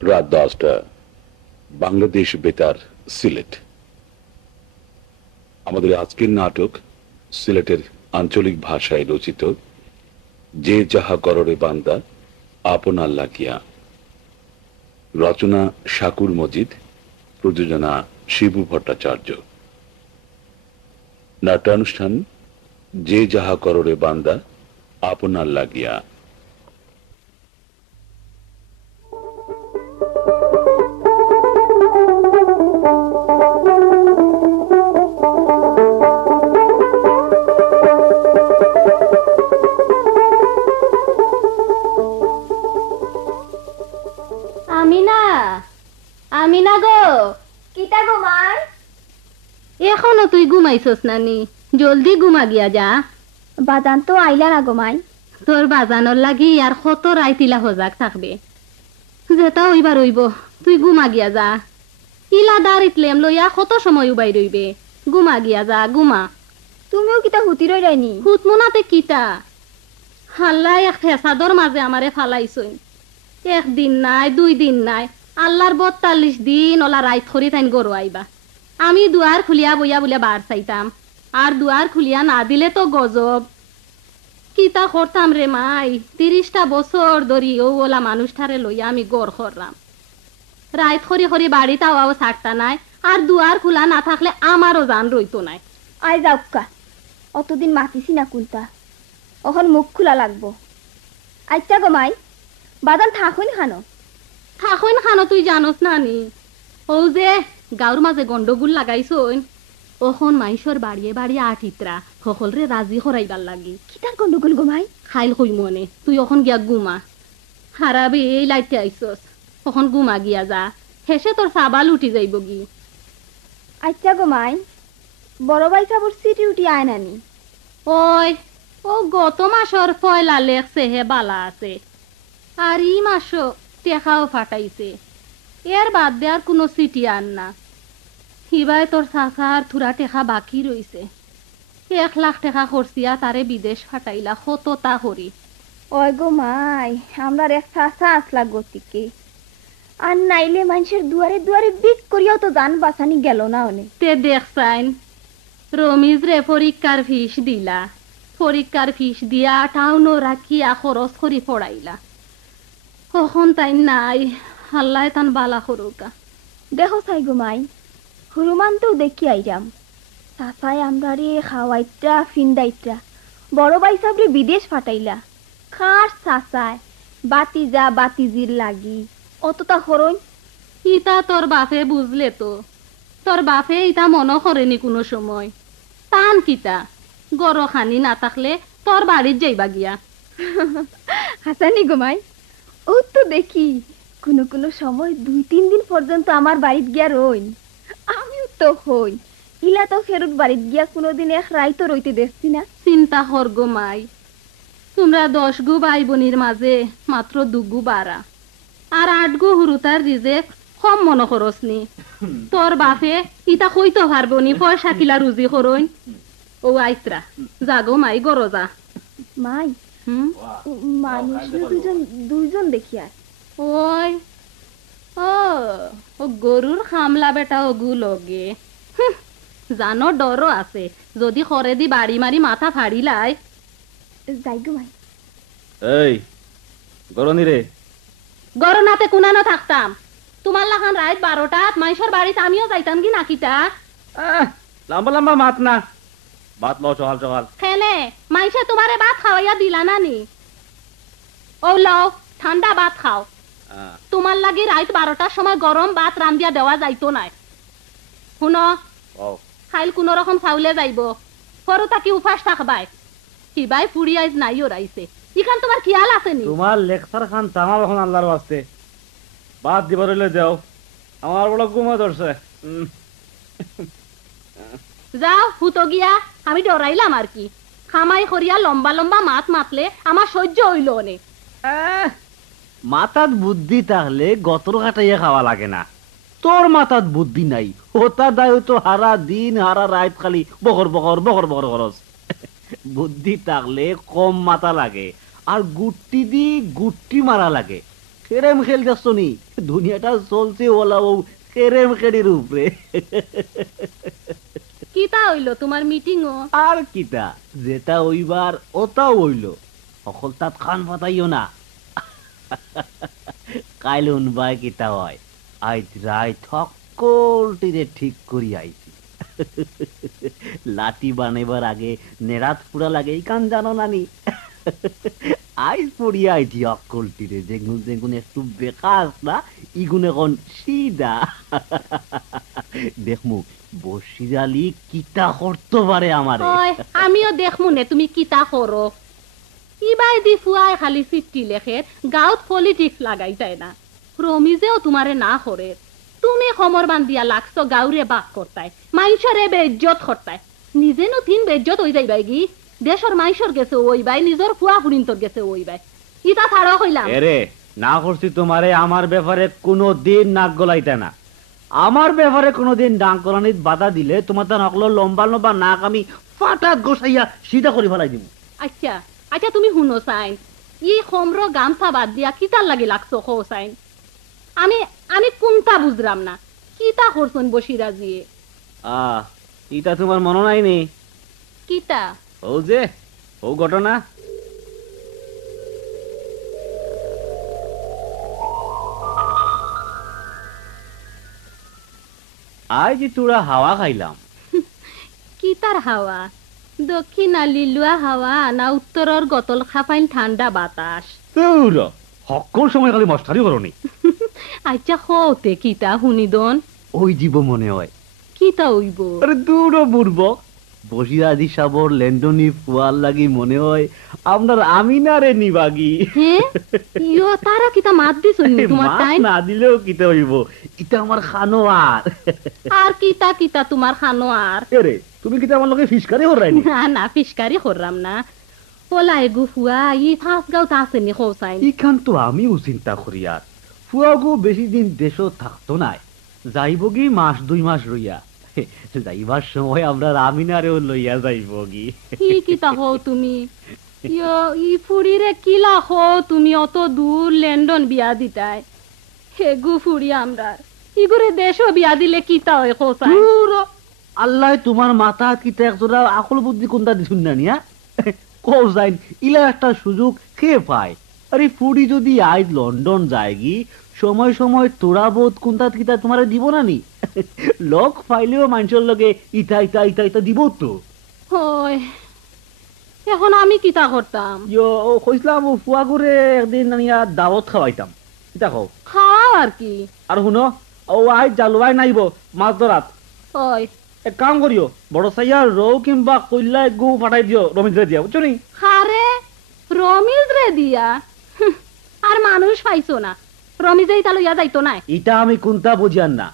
রাত 10টা, বাংলাদেশ বেতার, সিলেট। আমাদের আজকের নাটক সিলেটের আঞ্চলিক ভাষায় রচিত যে যাহা কররে বান্দা আপনার লাগিয়া। রচনা শাকুর মজিদ, প্রযোজনা শিবু ভট্টাচার্য। নাট্যানুষ্ঠান যে যাহা কররে বান্দা আপনার লাগিয়া। আমিনা গো, কিতা গো মাই? এখনো তুই ঘুমাইছস নানি? জলদি ঘুমা গিয়া যা। বাজান তো আইলা না গো মাই। তোর বাজানোর লাগি আর কত রাইতিলা হজাক থাকবে, যেটা ওইবার হইব। তুই ঘুমা গিয়া যা। ইলা দাঁড়িতলেম লইয়া কত সময় উবাই রইবে। ঘুমা গিয়া যা, ঘুমা। তুমিও কিতা হুতি রই রাইনি? হুতমুনাতে কিতা হাল্লা এক ফেসাদর মাঝে আমারে ফালাইছইন। একদিন নাই, 2 দিন নাই, আল্লাহর 42 দিন ওলা রাইত খরি তাইন গরু আইবা। আমি দুয়ার খুলিয়া বইয়া বলে বার চাইতাম, আর দুয়ার খুলিয়া না দিলে তো গজব। কিতা করতাম রে মাই? 30টা বছর ধরি ও ওলা মানুষটারে লইয়া আমি গড় করলাম। রাইত খরি খরি বাড়ি তাওয়াও ছাড়তা নাই, আর দুয়ার খোলা না থাকলে আমারও জান রইতো নাই। আই যাওকা, অতদিন মাতিছি না কুলতা, এখন মুখ খোলা লাগবো। আচ্ছা গো মাই, বাজান থাকুন খানো। থাকুন খানো তুই জানোস না নি? ও যে গাঁর মাঝে গন্ডগোল লাগাইছইন, ওখন মাইসর বাড়িয়ে বাড়িয়ে আটিতরা সকলরে রাজি করাইবার লাগি। কিতার গন্ডগোল গো মাই? খাইল কই মনে, তুই ওখন গিয়া ঘুমা। হারাবি এই লাইতে আইসস, ওখন ঘুমা গিয়া যা। হেসে তোর সাবাল উঠি যাইব গি। আচ্ছা গো মাই, বড় ভাই সাবর সিটি উঠি আয় নানি? ওই ও গত মাসর পয়লা লেখছে হে বালা আছে, আর ই মাসও টেকাও ফাটাইছে। এর বাদ দে আর কোনো চিঠি আন না। হিবাই তোর চাচার থুরা টেকা বাকি রইছে। 1 লাখ টাকা খরচিয়া তারে বিদেশ ফাটাইলা কতটা করি। ওই গো মাই, আমরার এক চাচা আসলা গতিকে, আর নাইলে মানুষের দুয়ারে দুয়ারে বিক করিয়াও তো জান বাঁচানি গেল না অনেক। তে দেখছাইন রমিজ রে পরীক্ষার ফিস দিলা, পরীক্ষার ফিস দিয়া টাউনও রাখিয়া খরচ করি পড়াইলা। কখন তাই নাই, আল্লাহ তান বালা করুকা। দেখো চাই গো মাই, হনুমান তো দেখি আইরাম, চাচাই আমরা রে খাওয়াইত্রা ফিন্দাইত্রা, বড় ভাই সাবরে বিদেশ ফাটাইলা। খাস চাচায় বাতিজা বাতিজির লাগি অতটা খরচ। ইতা তোর বাপে বুঝলে তো, তোর বাপে ইতা মনে করেনি কোনো সময়। টান কিতা গরো খানি না থাকলে তোর বাড়ির যাইবা গিয়া। হাসানি গোমাই, ও তো দেখি কোনো কোনো সময় 2-3 দিন পর্যন্ত আমার বাড়িত গিয়া রইন। আমিও তো হই, ইলা তো ফেরত বাড়িত গিয়া কোনোদিন এক রাই তো রইতে দেখছি না। চিন্তা কর গো মাই, তোমরা 10 গু ভাই বোনির মাঝে মাত্র 2 গু বাড়া, আর 8 গু হুরুতার রিজেক কম মনে করসনি। তোর বাপে ইতা কইতো পারবো নি পয়সা কিলা রুজি করইন। ও আইত্রা জাগো মাই গরো যা। মাই, মানুষ দুইজন দেখি আর। ওই ও ও গরুর খামলা বেটা ওগু লগে জানো ডরও আছে, যদি খরে দি বাড়ি মারি মাথা ফাড়িলাই। যাই গো মাই। এই গরনি রে, গরনাতে কুনানো থাকতাম। তোমার লাখান রাত 12টাত মাইসর বাড়িতে আমিও যাইতাম কি নাকিটা। লম্বা লম্বা মাত না, ভাত লও সকাল সকাল। খেনে মাইসে তোমারে ভাত খাওয়াইয়া দিলা না নি? ও লও ঠান্ডা ভাত খাও। তোমার লাগি রাত 12টার সময় গরম ভাত রান্ধিয়া দেওয়া যাইতো নাই। শুনো, খাইল কোন রকম চাউলে যাইব, সরুতা কি উপাস থাকবাই। কিবাই পুড়ি আইজ নাই ওরাইছে, ইখান তোমার খেয়াল আছে নি? তোমার লেকচার খান তামার এখন আল্লাহর বাস্তে ভাত দিবার হইলে যাও, আমার বড় ঘুমা ধরছে। যাও হুতো গিয়া, আমি ডরাইলাম আর কি। খামাই করিয়া লম্বা লম্বা মাত মাতলে আমার সহ্য হইল অনেক। মাথাত বুদ্ধি থাকলে গতর কাটাইয়া খাওয়া লাগে না। তোর মাথাত বুদ্ধি নাই, ওটা দায় তো হারা দিন হারা রাত খালি বকর বকর বকর বকর খরচ। বুদ্ধি থাকলে কম মাথা লাগে, আর গুট্টি দি গুট্টি মারা লাগে। খেরেম খেল দেখছো নি দুনিয়াটা চলছে ওলা ও খেরেম খেলির উপরে। কিতা হইলো তোমার মিটিংও? আর কিতা যেটা ওইবার ওটাও হইল, অকল তাত খান পাতাইও না। কাইল উনবাই কিতা হয়, আজ রায় সকলটিরে ঠিক করি আইছি। লাঠি বানাইবার আগে নেরাত পুরা লাগে এই কান জানো নানি। আইস পড়িয়া আইছি অকলটিরে, যেগুন যেগুন একটু বেকার না ইগুন এখন সিধা। দেখমু বসিরালি কিতা করতে পারে আমারে। ওই আমিও দেখমু নে তুমি কিতা করো। ইবাই দি ফুয়াই খালি চিঠি লেখে, গাঁৱত পলিটিক্স লাগাই যায় না। রমিজেও তোমারে না করে, তুমি সমর বান্ধিয়া লাগছো গাঁৱরে বাক করতাই, মাইসরে বেজ্জত করতাই। নিজে নথিন বেজ্জত হয়ে যাইবাই গি, দেশর মাইসর গেছে ওই বাই, নিজর ফুয়া ফুরিন্তর গেছে ওই বাই। ইটা ছাড়ো কইলাম। এরে না করছি তোমারে আমার ব্যাপারে কোনো দিন নাক গলাইতে না। আমার ব্যাপারে কোনোদিন ডাক গলানিত বাধা দিলে তোমার তো নকল লম্বা লম্বা নাক আমি ফাটাত গোসাইয়া সিধা করে ফেলাই দিব। আচ্ছা আচ্ছা তুমি শুনো সাইন, ই সমর গামছা বাদ দিয়া কিতার লাগি লাগছো খো সাইন? আমি আমি কোনটা বুঝলাম না, কিতা করছন বসিরাজিয়ে? এটা তোমার মনে নাই নি? কিতা? ও যে ও ঘটনা। আজ তোরা হাওয়া খাইলাম। কিতার হাওয়া? দক্ষিণ লিলুয়া হাওয়া না উত্তরের গতল খাপাইন ঠান্ডা বাতাস? সকল সময় খালি মস্তারি করনি। আচ্ছা হতে কিতা শুনিদন? ওই জীব মনে হয়। কিতা হইব? আরে দূর বুড়ব বসিরাজি সাবর লেন্ডনি ফুয়ার লাগি মনে হয় আপনার আমিনারে নিবাগি। হ্যাঁ ইয়ো তারা কিতা মাত দিছুন তোমার টাইম? না দিলেও কিতা হইব, এটা আমার খানোয়ার। আর কিতা কিতা তোমার খানোয়ার? আরে তুমি কিতা আমার লগে ফিসকারি হরাইনি? না না ফিসকারি করলাম না। ওলাই গু ফুয়া ই ফাঁস গাঁও আসেনি খোসাইন। ইখান তো আমিও চিন্তা করি, আর ফুয়াগো বেশি দিন দেশও থাকতো নাই, যাইব কি মাস 2 মাস রইয়া। যাইবার সময় আমরা আমিনারেও লইয়া যাইব কি। ই কিতা হও তুমি? ইয়ো ই ফুড়িরে কিলা হও তুমি অত দূর লন্ডন বিয়া দিতাই? হেগু ফুড়ি আমরা ইগুরে দেশও বিয়া দিলে কিতা হয় খোসাইন? আল্লাহ তোমার মাথা কিতা একজোড়া আকল বুদ্ধি কোনটা দিছুন না নিয়া কও যাইন ইলা একটা সুযোগ কে পায়। আরে ফুড়ি যদি আজ লন্ডন যায়গি সময় সময় তোরা বোধ কোনটা কিতা তোমারে দিব না নি? লোক পাইলেও মানুষের লগে ইটা ইটা ইটা ইটা দিব তো। হয় এখন আমি কিতা করতাম? কইসলাম ফুয়া করে একদিন নিয়া দাওয়াত খাওয়াইতাম, কিতা কও? খাওয়া আর কি? আর শুনো ও আজ জালুয়াই নাইব মাছ ধরাত। হয় এক কাম করিও বড় সাইয়া রৌ কিংবা কইলা গু ফাটাই দিও রমিজরে দিয়া, বুঝছো নি? হারে রমিজ রে দিয়া? আর মানুষ পাইছো না, রমিজেই তা লইয়া যাইতো না। এটা আমি কোনটা বুঝিয়ান না,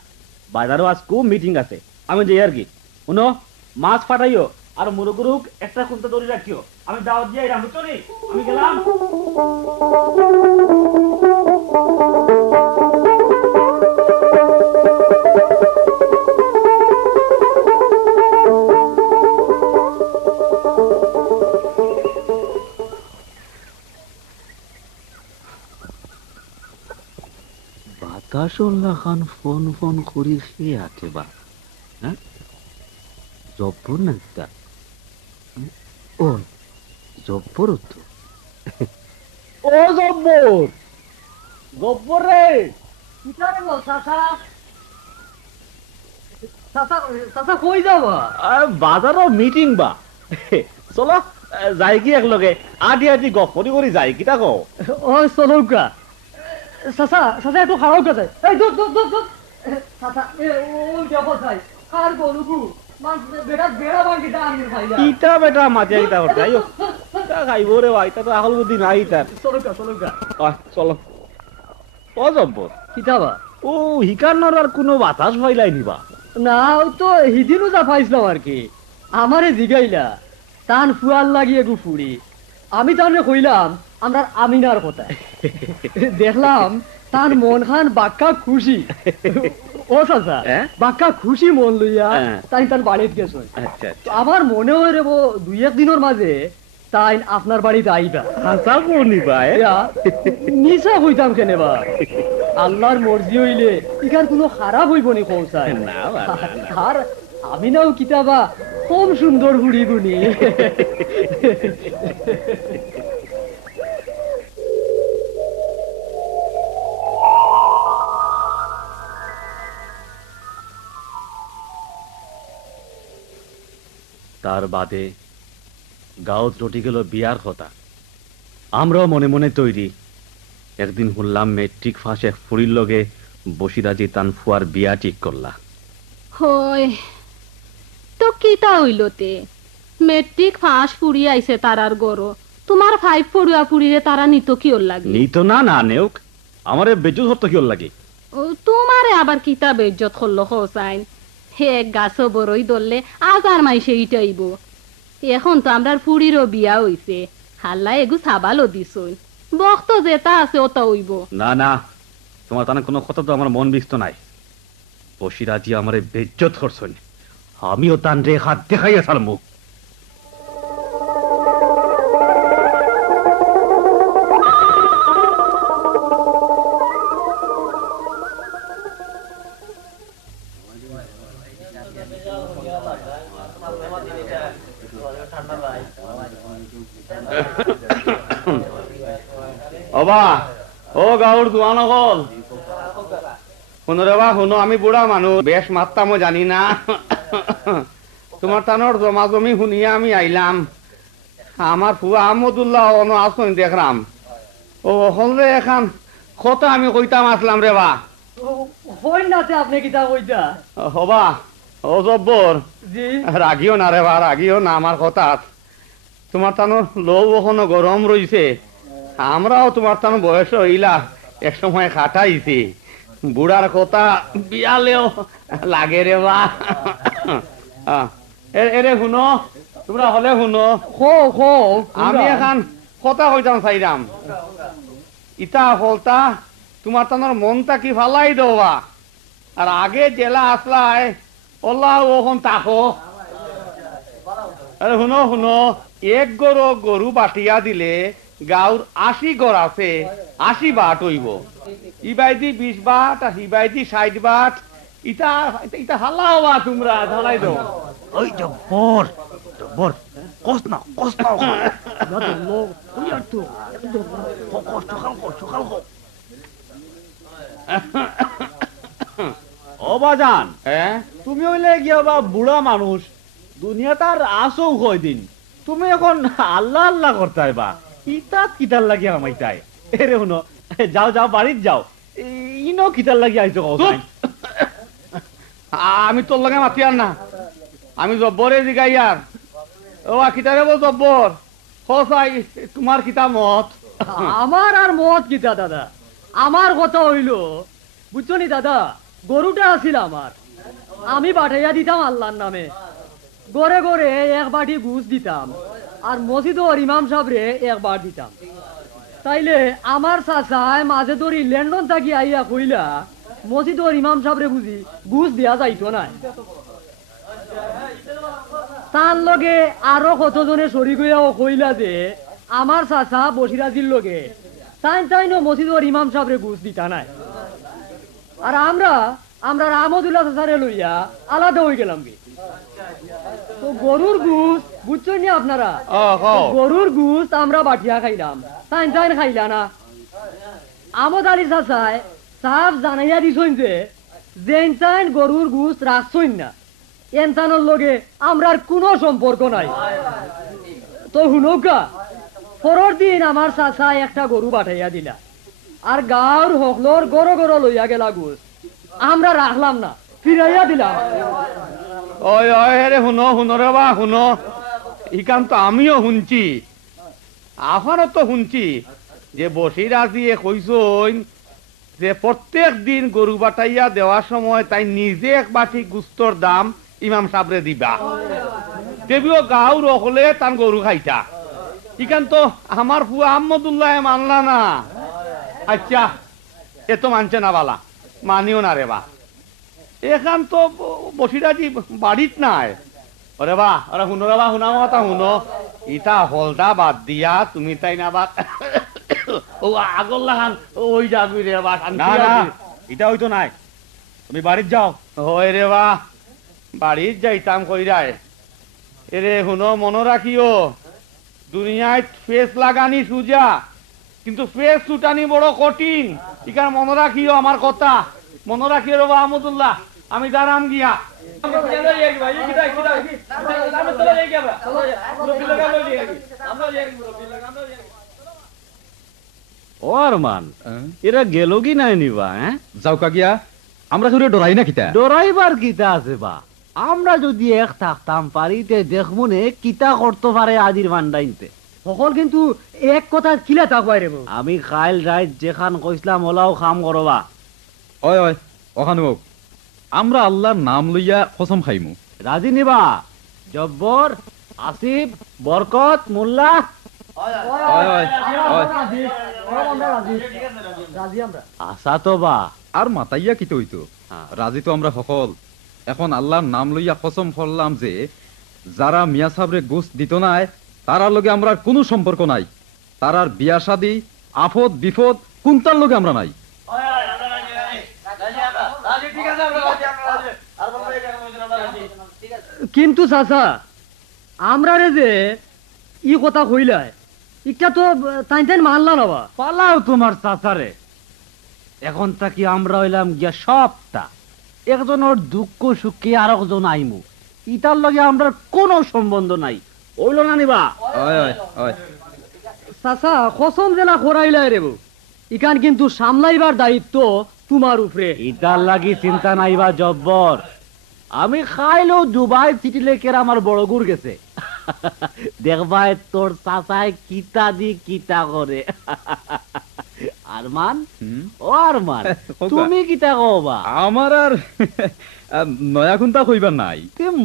বাজারও আজ খুব মিটিং আছে, আমি যাই আর কি। শুনো মাছ ফাটাইও আর মুরগুরুক একটা কোনটা দড়ি রাখিও, আমি দাওয়াত দিয়ে আইরাম, বুঝছো নি? আমি গেলাম। বাতাসল্লা খান ফোন ফোন করি সে আছে বা জব্বর না তা? ও জব্বর তো। ও জব্বর, জব্বর রে কই যাবা? বাজারও মিটিং বা, চলো যাই কি একলগে আদি আদি গপ করি করি যাই কিতা কও? ও চলৌকা চাচা, চাচা একটু খারাপ কাছে। এই দূর দূর দূর দূর চাচা, ওই দেখো চাই কার গরুকু বেটা বেড়া বাঙ্গিটা আনির ভাই ইটা বেটা মাঝে ইটা করতে আইও তা খাইব রে ভাই, তা তো আকল বুদ্ধি নাই তার। চলৌকা চলৌকা চলো। ও জব্বর কিতাবা ও হিকানোর আর কোনো বাতাস পাইলাই নিবা? না ও তো হিদিনও যা পাইছিলাম আর কি, আমারে জিগাইলা তান ফুয়াল লাগিয়ে গু ফুড়ি, আমি তাহলে কইলাম আমরা আমিনার কথা, দেখলাম তার মন খান বাক্কা খুশি। ও চাচা বাক্কা খুশি মন লইয়া তাই তার বাড়িতে গেছ। আমার মনে হয় রে 2-1 দিনের মাঝে তাই আপনার বাড়িতে আইবা হাসা কোনি ভাই নিশা হইতাম কেনে বা আল্লাহর মর্জি হইলে ইকার কোনো খারাপ হইব নি কৌসায় না আর আমি নাও কিতাবা কম সুন্দর হুড়ি গুনি তার বাদে গাঁত রটি গেল বিয়ার কথা আমরাও মনে মনে তৈরি একদিন শুনলাম মেট্রিক ফাঁস এক ফুরির লগে বসিরাজি তান ফুয়ার বিয়া ঠিক করলা হয় তো কিতা হইলতে মেট্রিক ফাঁস ফুরি আইছে তারার গরো তোমার 5 পড়ুয়া পুরিরে তারা নিত কি ওর লাগে নিত না না নেউক আমারে বেজুত হতো কি ওর লাগে তোমারে আবার কিতা বেজ্জত করলো হোসাইন হে গাছ বড়ই ধরলে আজার মাইসে ইটাইব এখন তো আমরার ফুরিরও বিয়া হইছে হাল্লা এগু সাবালও দিছই বক্ত যেটা আছে ওটা হইব না না তোমার তানে কোনো কথা তো আমার মন বিস্ত নাই বসিরাজি আমারে বেজ্জত করছন আমিও তান রে হাত দেখাইয়া সালমু অবা ও গাউর দোয়ানো হল শুনো রে বা শুনো আমি বুড়া মানুষ বেশ মাত্রামও জানি না তোমার টানোর জমা জমি শুনিয়া আমি আইলাম আমার ফুয়া আহমদুল্লাহ অন আসন দেখলাম ও হল রে এখন কথা আমি কইতাম আসলাম রে বা আপনি কিতা কইতা হবা ও জব্বর জি রাগিও না রে বা রাগিও না আমার কথা তোমার টানোর লৌ ওখানো গরম রইছে আমরাও তোমার টানো বয়স হইলা এক সময় খাটাইছি বুড়ার কথা বিয়ালেও লাগে রে বা এরে শুনো তোমরা হলে শুনো আমি এখন কথা কইতাম চাইরাম ইটা হলতা তোমার টানোর মনটা কি ফালাই দেওয়া আর আগে জেলা আসলাই ওল্লা ওখন তাকো আরে শুনো শুনো এক গরু বাটিয়া দিলে গাঁর 80 গড় আছে 80 বাট হইব ইবাইদি 20 বাট আর ইবাইদি 60 বাট ইটা ইটা হাল্লা হওয়া তোমরা ঢালাই দাও ওই জব্বর জব্বর কষ্ট না লোক ওই আর তো কষ্ট সকাল ও বাজান তুমি হইলে গিয়া বা বুড়া মানুষ দুনিয়া তার আসো কয়দিন তুমি এখন আল্লাহ আল্লাহ করতে বা ইতাত কিতার লাগি আমাইতাই এরে শুনো যাও যাও বাড়িত যাও ইনো কিতার লাগি আইছো কওসাই আমি তোর লগে মাতিয়ার না আমি জব্বরে জিগাইয়ার ও কিতারে বল জব্বর কসাই তোমার কিতা মত আমার আর মত কিতা দাদা আমার কথা হইল বুঝছো নি দাদা গরুটা আছিল আমার আমি পাঠাইয়া দিতাম আল্লাহর নামে গড়ে গড়ে এক বাটি ঘুষ দিতাম আর মসজিদ ওর ইমাম সাহেবরে একবার দিতাম তাইলে আমার চাচায় মাঝে ধরি লন্ডন থাকি আইয়া কইলা মসজিদ ওর ইমাম সাহেবরে বুঝি ঘুষ দেয়া যাইতো না তার লগে আরো কতজনে শরিক হইয়াও কইলা যে আমার চাচা বসিরাজির লগে তাই মসজিদ ওর ইমাম সাহেবরে ঘুষ দিতা নাই আর আমরা আহমদুল্লাহ চাচারে লইয়া আলাদা হয়ে গেলাম কি তো গরুর গুস বুঝছেন নি আপনারা গরুর গুস আমরা বাটিয়া খাইলাম তাই খাইলা না আমদ আলী চাচায় সাহেব জানাইয়া দিছেন যে যেন গরুর গুস রাখছইন না এনসানোর লগে আমরার কোনো সম্পর্ক নাই তো হুনকা পরের দিন আমার চাচা একটা গরু পাঠাইয়া দিলা আর গাঁর হকলোর গড় গড় লইয়া গেলা গুস আমরা রাখলাম না ফিরাইয়া দিলাম ওই ওই রে শুনো রে বা শুনো ইকান তো আমিও শুনছি আফারও তো শুনছি যে বসিরাজিয়ে কইছইন যে প্রত্যেক দিন গরু বাটাইয়া দেওয়ার সময় তাই নিজে এক বাটি গুস্তর দাম ইমাম সাহেবরে দিবা দেবিও গাঁও রকলে তান গরু খাইতা ইকান তো আমার ফুয়া আহমদুল্লাহ মানলা না আচ্ছা এ তো মানছে না বালা মানিও না রে বা এখান তো বসিরাজি বাড়িত নাই ওরে বা ওরা শুনো রে বা শুনা কথা শুনো ইটা হলদা বাদ দিয়া তুমি তাই না বাদ ও আগল্লা খান ওই যাবি রে বা না না এটা হইতো নাই, তুমি বাড়ির যাও। হয় রে বা বাড়ির যাইতাম কইরায় এরে হুনো মনে রাখিও দুনিয়ায় ফেস লাগানি সুজা কিন্তু ফেস ছুটানি বড় কঠিন। ইকার মনে রাখিও আমার কথা, মনে রাখিও রে বা আহমদুল্লাহ, আমি দাঁড়াম গিয়া। ও আরমান, এরা গেল কি নাই নিবা? যাও কাকিয়া, আমরা শুধু ডরাই না কিতা? ডরাইবার কিতা আছে বা? আমরা যদি এক থাকতাম পারিতে দেখমুনে কিতা করতে পারে আজির ভান্ডাইতে। সকল কিন্তু এক কথা কিলা থাকবাই রে। আমি খাইল রাইত যেখান কইসলাম ওলাও খাম করবা। ওই ওই ওখানে হোক, আমরা আল্লাহর নাম লইয়া কসম খাইমু। রাজি নিবা? জব্বর, আসিফ, বরকত, মোল্লা। ওই ওই ওই আশা তো বা আর মাতাইয়া কিতে হইতো, রাজি তো আমরা সকল। এখন আল্লাহর নাম লইয়া কসম করলাম যে যারা মিয়া সাবরে গোস দিত নাই তারার লগে আমরা কোনো সম্পর্ক নাই। তারার বিয়া শাদী আফত বিপদ কোনটার লগে আমরা নাই। কিন্তু চাচা আমরা রে যে ই কথা কইলাই এটা তো তাই তাই মানলা না বা। পালাও তোমার চাচারে। এখন তাকি আমরা হইলাম গিয়া সবটা, একজনের দুঃখ সুখে আর একজন আইমু, ইটার লগে আমরা কোনো সম্বন্ধ নাই। ওইল না নিবা? ওই ওই ওই চাচা কসম জেলা খরাইলাই রে, ইখান কিন্তু সামলাইবার দায়িত্ব তোমার উপরে। ইটার লাগি চিন্তা নাইবা জব্বর। আমি খাইলেও দুবাই চিঠি লেখের আমার বড় গুড় গেছে। দেখবাই তোর চাচায় কিতা দি কিতা করে। আরমান, ও আরমান, তুমি কিতা কবা? আমার আর নয়া খুন্তা কইবার নাই।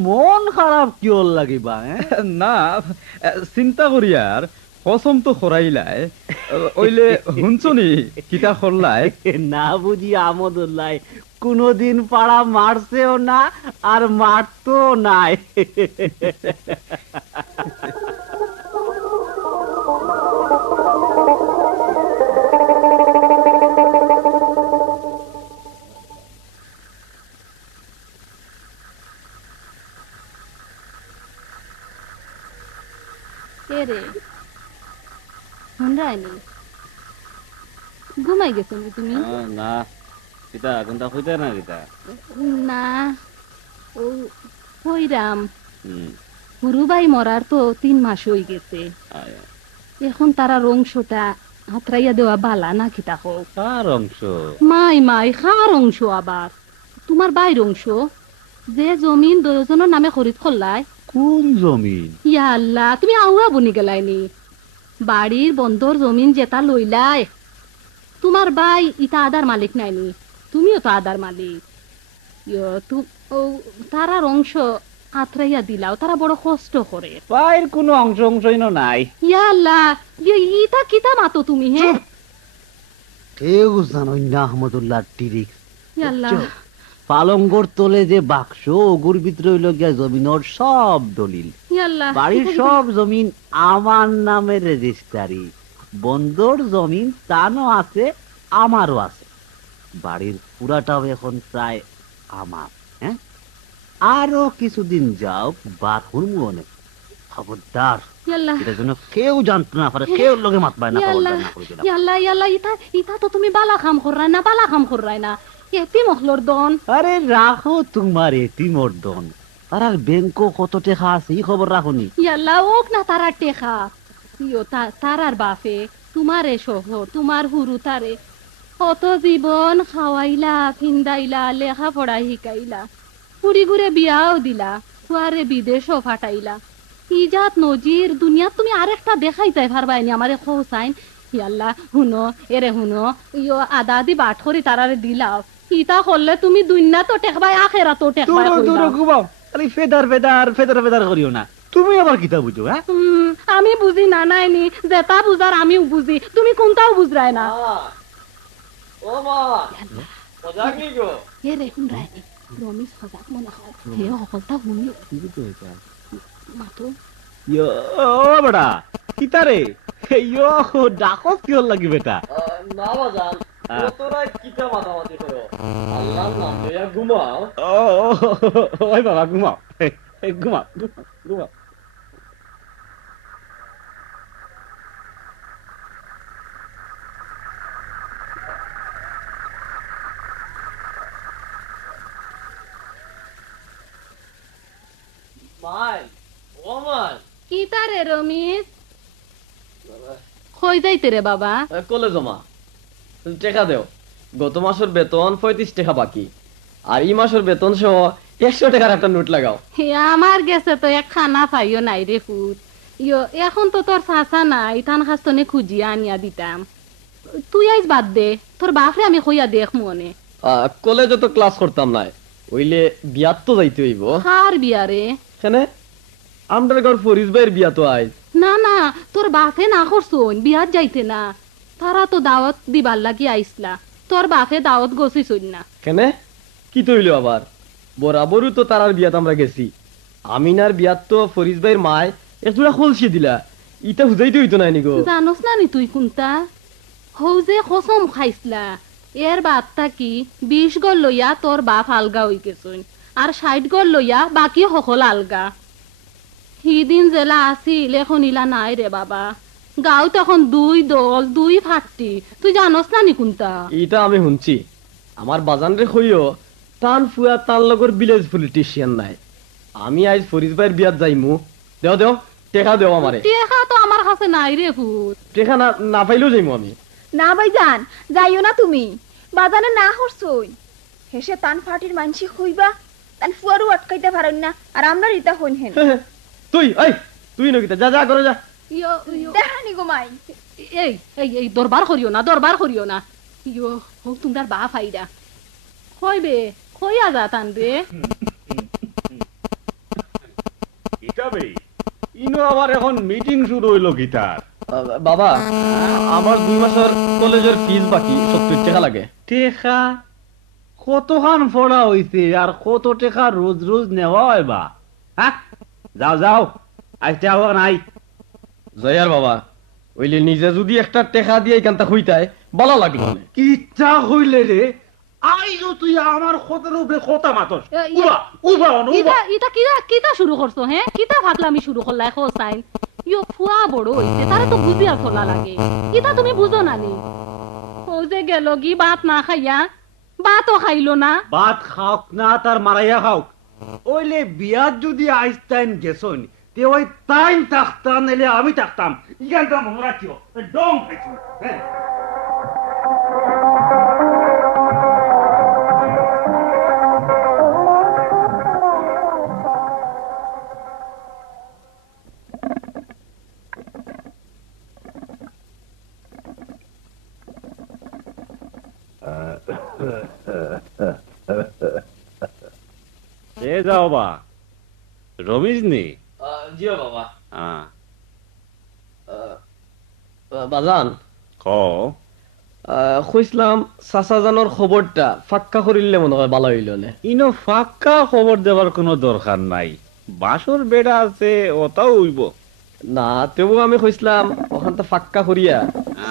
মন খারাপ কিওর লাগিবা? না চিন্তা করি আর কসম তো খরাইলাই ওইলে হুনছনি কিতা করলাই। না বুঝি আমদুল্লাহ কোনদিন পাড়া মারছেও না আর মারতো নাই। রে শুনরাইনি ঘুমাই গেছো তুমি? না কিতা কোনটা হইতে না কিতা? না ও কইরাম হুরুবাই মরার তো 3 মাস হয়ে গেছে। এখন তারা অংশটা হাতরাইয়া দেওয়া বালা না কিতা হোক? কার অংশ? মাই মাই খার অংশ আবার তোমার বাইর অংশ যে জমিন দুজনের নামে খরিদ করলাই। কোন জমিন? ইয়া আল্লাহ, তুমি আউয়া বনি গেলাইনি। বাড়ির বন্ধর জমিন যেটা লইলাই তোমার ভাই ইটা আদার মালিক নাইনি, তুমিও তো আদার মালিক। তারার অংশ আত্রাইয়া দিলাও, তারা বড় কষ্ট করে। বাইর কোনো অংশ অংশই নাই। ইয়া আল্লাহ, ইটা কিতা মাতো তুমি? হে কেউ জানোই না আহমদুল্লাহ টিরিক্স। ইয়া আল্লাহ, পালঙ্গর তোলে যে বাক্স ওগুর ভিতরে হইল গিয়া জমিনের সব দলিল। ইয়া আল্লাহ, বাড়ির সব জমিন আমার নামে রেজিস্ট্রারি, বন্দর জমিন তানও আছে আমারও আছে। বাড়ির পুরাটাও এখন প্রায় আমার। হ্যাঁ, আরো কিছুদিন যাও বাদ হুরমু অনেক। খবরদার ইয়া আল্লাহ, এটার জন্য কেউ জানতো না পারে, কেউ লোকে মাত পায় না। ইয়া আল্লাহ, খবরদার না করে দিলাম। ইয়া আল্লাহ, ইয়া আল্লাহ, ইটা তো তুমি বালা কাম কররাই না, বালা কাম কররাই না। এতি মহলর দন। আরে রাখো তোমার এতিমর দন, আর ব্যাংকও কত টাকা আছে এই খবর রাখুনি। ইয়াল্লা ওক না তারা টেকা ইয়ো তারার বাপে তোমারে শহর তোমার হুরু তারে অত জীবন খাওয়াইলা ফিন্দাইলা লেখা পড়া শিকাইলা ঘুরি ঘুরে বিয়াও দিলা ফুয়ারে বিদেশও ফাটাইলা ইজাত নজির দুনিয়াত তুমি আরেকটা দেখাইতে পারবাইনি আমারে খোসাইন। ইয়াল্লা হুনো এরে হুনো ইয়ো আদা দি বাট করি তারারে দিলাও ইতা করলে তুমি দুনিয়া তো টেকবাই আখেরা তো টেকবাই ঘুমাও, খালি ফেদার ফেদার ফেদার ফেদার করিও না। তুমি আবার কিতা বুঝো? হ্যাঁ, আমি বুঝি না নাইনি যেটা বুঝার আমিও বুঝি, তুমি কোনটাও বুঝরাই না। ও মা সজাগ নি গো? এ রে হুন রাইনি রমিস সজাগ মনে হয় হে হলতা হুনি মাতো ও বেটা কিতারে ইয়ো ডাকস কি লাগি বেটা না বাজান তোরা কিতা মাতামাতি করো আল্লাহর নাম লইয়া ঘুমাও ও ওই বাবা ঘুমাও ঘুমাও ঘুমাও মাই ও মাই কি তারে রমিজ কই যাইতে রে বাবা? কলে জমা টাকা দেও গত মাসের বেতন 35 টাকা বাকি আর এই মাসের বেতন সহ 100 টাকার একটা নোট লাগাও হে, আমার গেছে তো এক খানা পাইও নাই রে ফুট ইয়ো এখন তো তোর চাচা নাই তান খাস্তনে খুঁজিয়া আনিয়া দিতাম। তুই আইস বাদ দে, তোর বাপরে আমি কইয়া দেখ মনে। কলেজে তো ক্লাস করতাম না ওইলে বিয়াত তো যাইতে হইব। কার বিয়া রে? কেন আমরার ঘর ফরিজ ভাইয়ের বিয়া তো আইজ। না না, তোর বাপে না করছুন বিয়াত যাইতে না, তারা তো দাওয়াত দিবার লাগি আইসলা, তোর বাপে দাওয়াত গছিছুন না। কেন কি তৈল আবার? বরাবরও তো তারার বিয়াত আমরা গেছি। আমিনার বিয়াত তো ফরিজ ভাইয়ের মায় একজোড়া খলসি দিলা, ইটা হুজাইতে হইতো নাই নিগো। জানোস না নি তুই কোনটা? হৌ যে কসম খাইছলা এর বাদটা কি 20 গল লইয়া তোর বাপ আলগা হই গেছুন আর 60 গল লইয়া বাকি সকল আলগা। সিদিন জেলা আছিল এখন ইলা নাই রে বাবা। গাঁও তখন 2 দল 2 ফাটি, তুই জানোস না নি কোনটা? ইটা আমি শুনছি। আমার বাজান রে কইও টান ফুয়া তার লগর ভিলেজ পলিটিশিয়ান নাই। আমি আজ ফরিজ ভাইয়ের বিয়াত যাইমু। দেও দেও টেকা দেও আমারে। টেকা তো আমার কাছে নাই রে ভূত। টেকা না না পাইলেও যাইমু আমি। না ভাইজান যাইও না তুমি, বাজানে না করছই হেসে তান ফাটির মানসি হইবা, তান ফুয়ারও আটকাইতে পারেন না আর আমরা রিতা হইন হেন। তুই তুই নকিতা যা যা করে যা। ইয়ো ইয়ো দেখানি গো মাই। এই এই এই দরবার করিও না, দরবার করিও না। ইয়ো হোক তোমার বাপ আইরা কইবে কইয়া যা তান রে। কিতাবে ইনো আবার এখন মিটিং শুরু হইলো গীতার। বাবা আমার 2 মাসের কলেজের ফিস বাকি 70 টাকা লাগে। টেকা কতখান পড়া হইছে আর কত টাকা রোজ রোজ নেওয়া হয় বা? হ্যাঁ যাও যাও আইতে হওয়া নাই। জয়ার বাবা ওইলে নিজে যদি একটা টেকা দিয়ে এখানটা হইতায় ভালো লাগলো। কিচ্ছা হইলে রে আইজো তুই আমার কথার উপরে কথা মাতস। উবা উবা ইটা ইটা কিটা কিটা শুরু করছো? হ্যাঁ কিটা ভাগলামি শুরু করলা? খোসাইন ইয়ো ফুয়া বড় হইছে, তারা তো বুঝিয়া চলা লাগে। ইটা তুমি বুঝো না নি? ও যে গেল কি ভাত না খাইয়া, ভাতও খাইলো না। ভাত খাওক না তার মারাইয়া খাওক, ওইলে বিয়াত যদি আইস্তাইন গেছন তে ওই তাইন থাকতাম নাইলে আমি থাকতাম। ইখানটা মনে রাখিও ডং খাইছো। হ্যাঁ যাও বা রমিজ নি? জিও বাবা। হ্যাঁ বাজান ক কইসলাম চাচা জানোর খবরটা ফাক্কা করিলে মনে হয় ভালো হইল না। ইনো ফাঁকা খবর দেওয়ার কোনো দরকার নাই, বাসর বেড়া আছে ওটাও হইব না। তবু আমি কইসলাম ওখান তো ফাক্কা করিয়া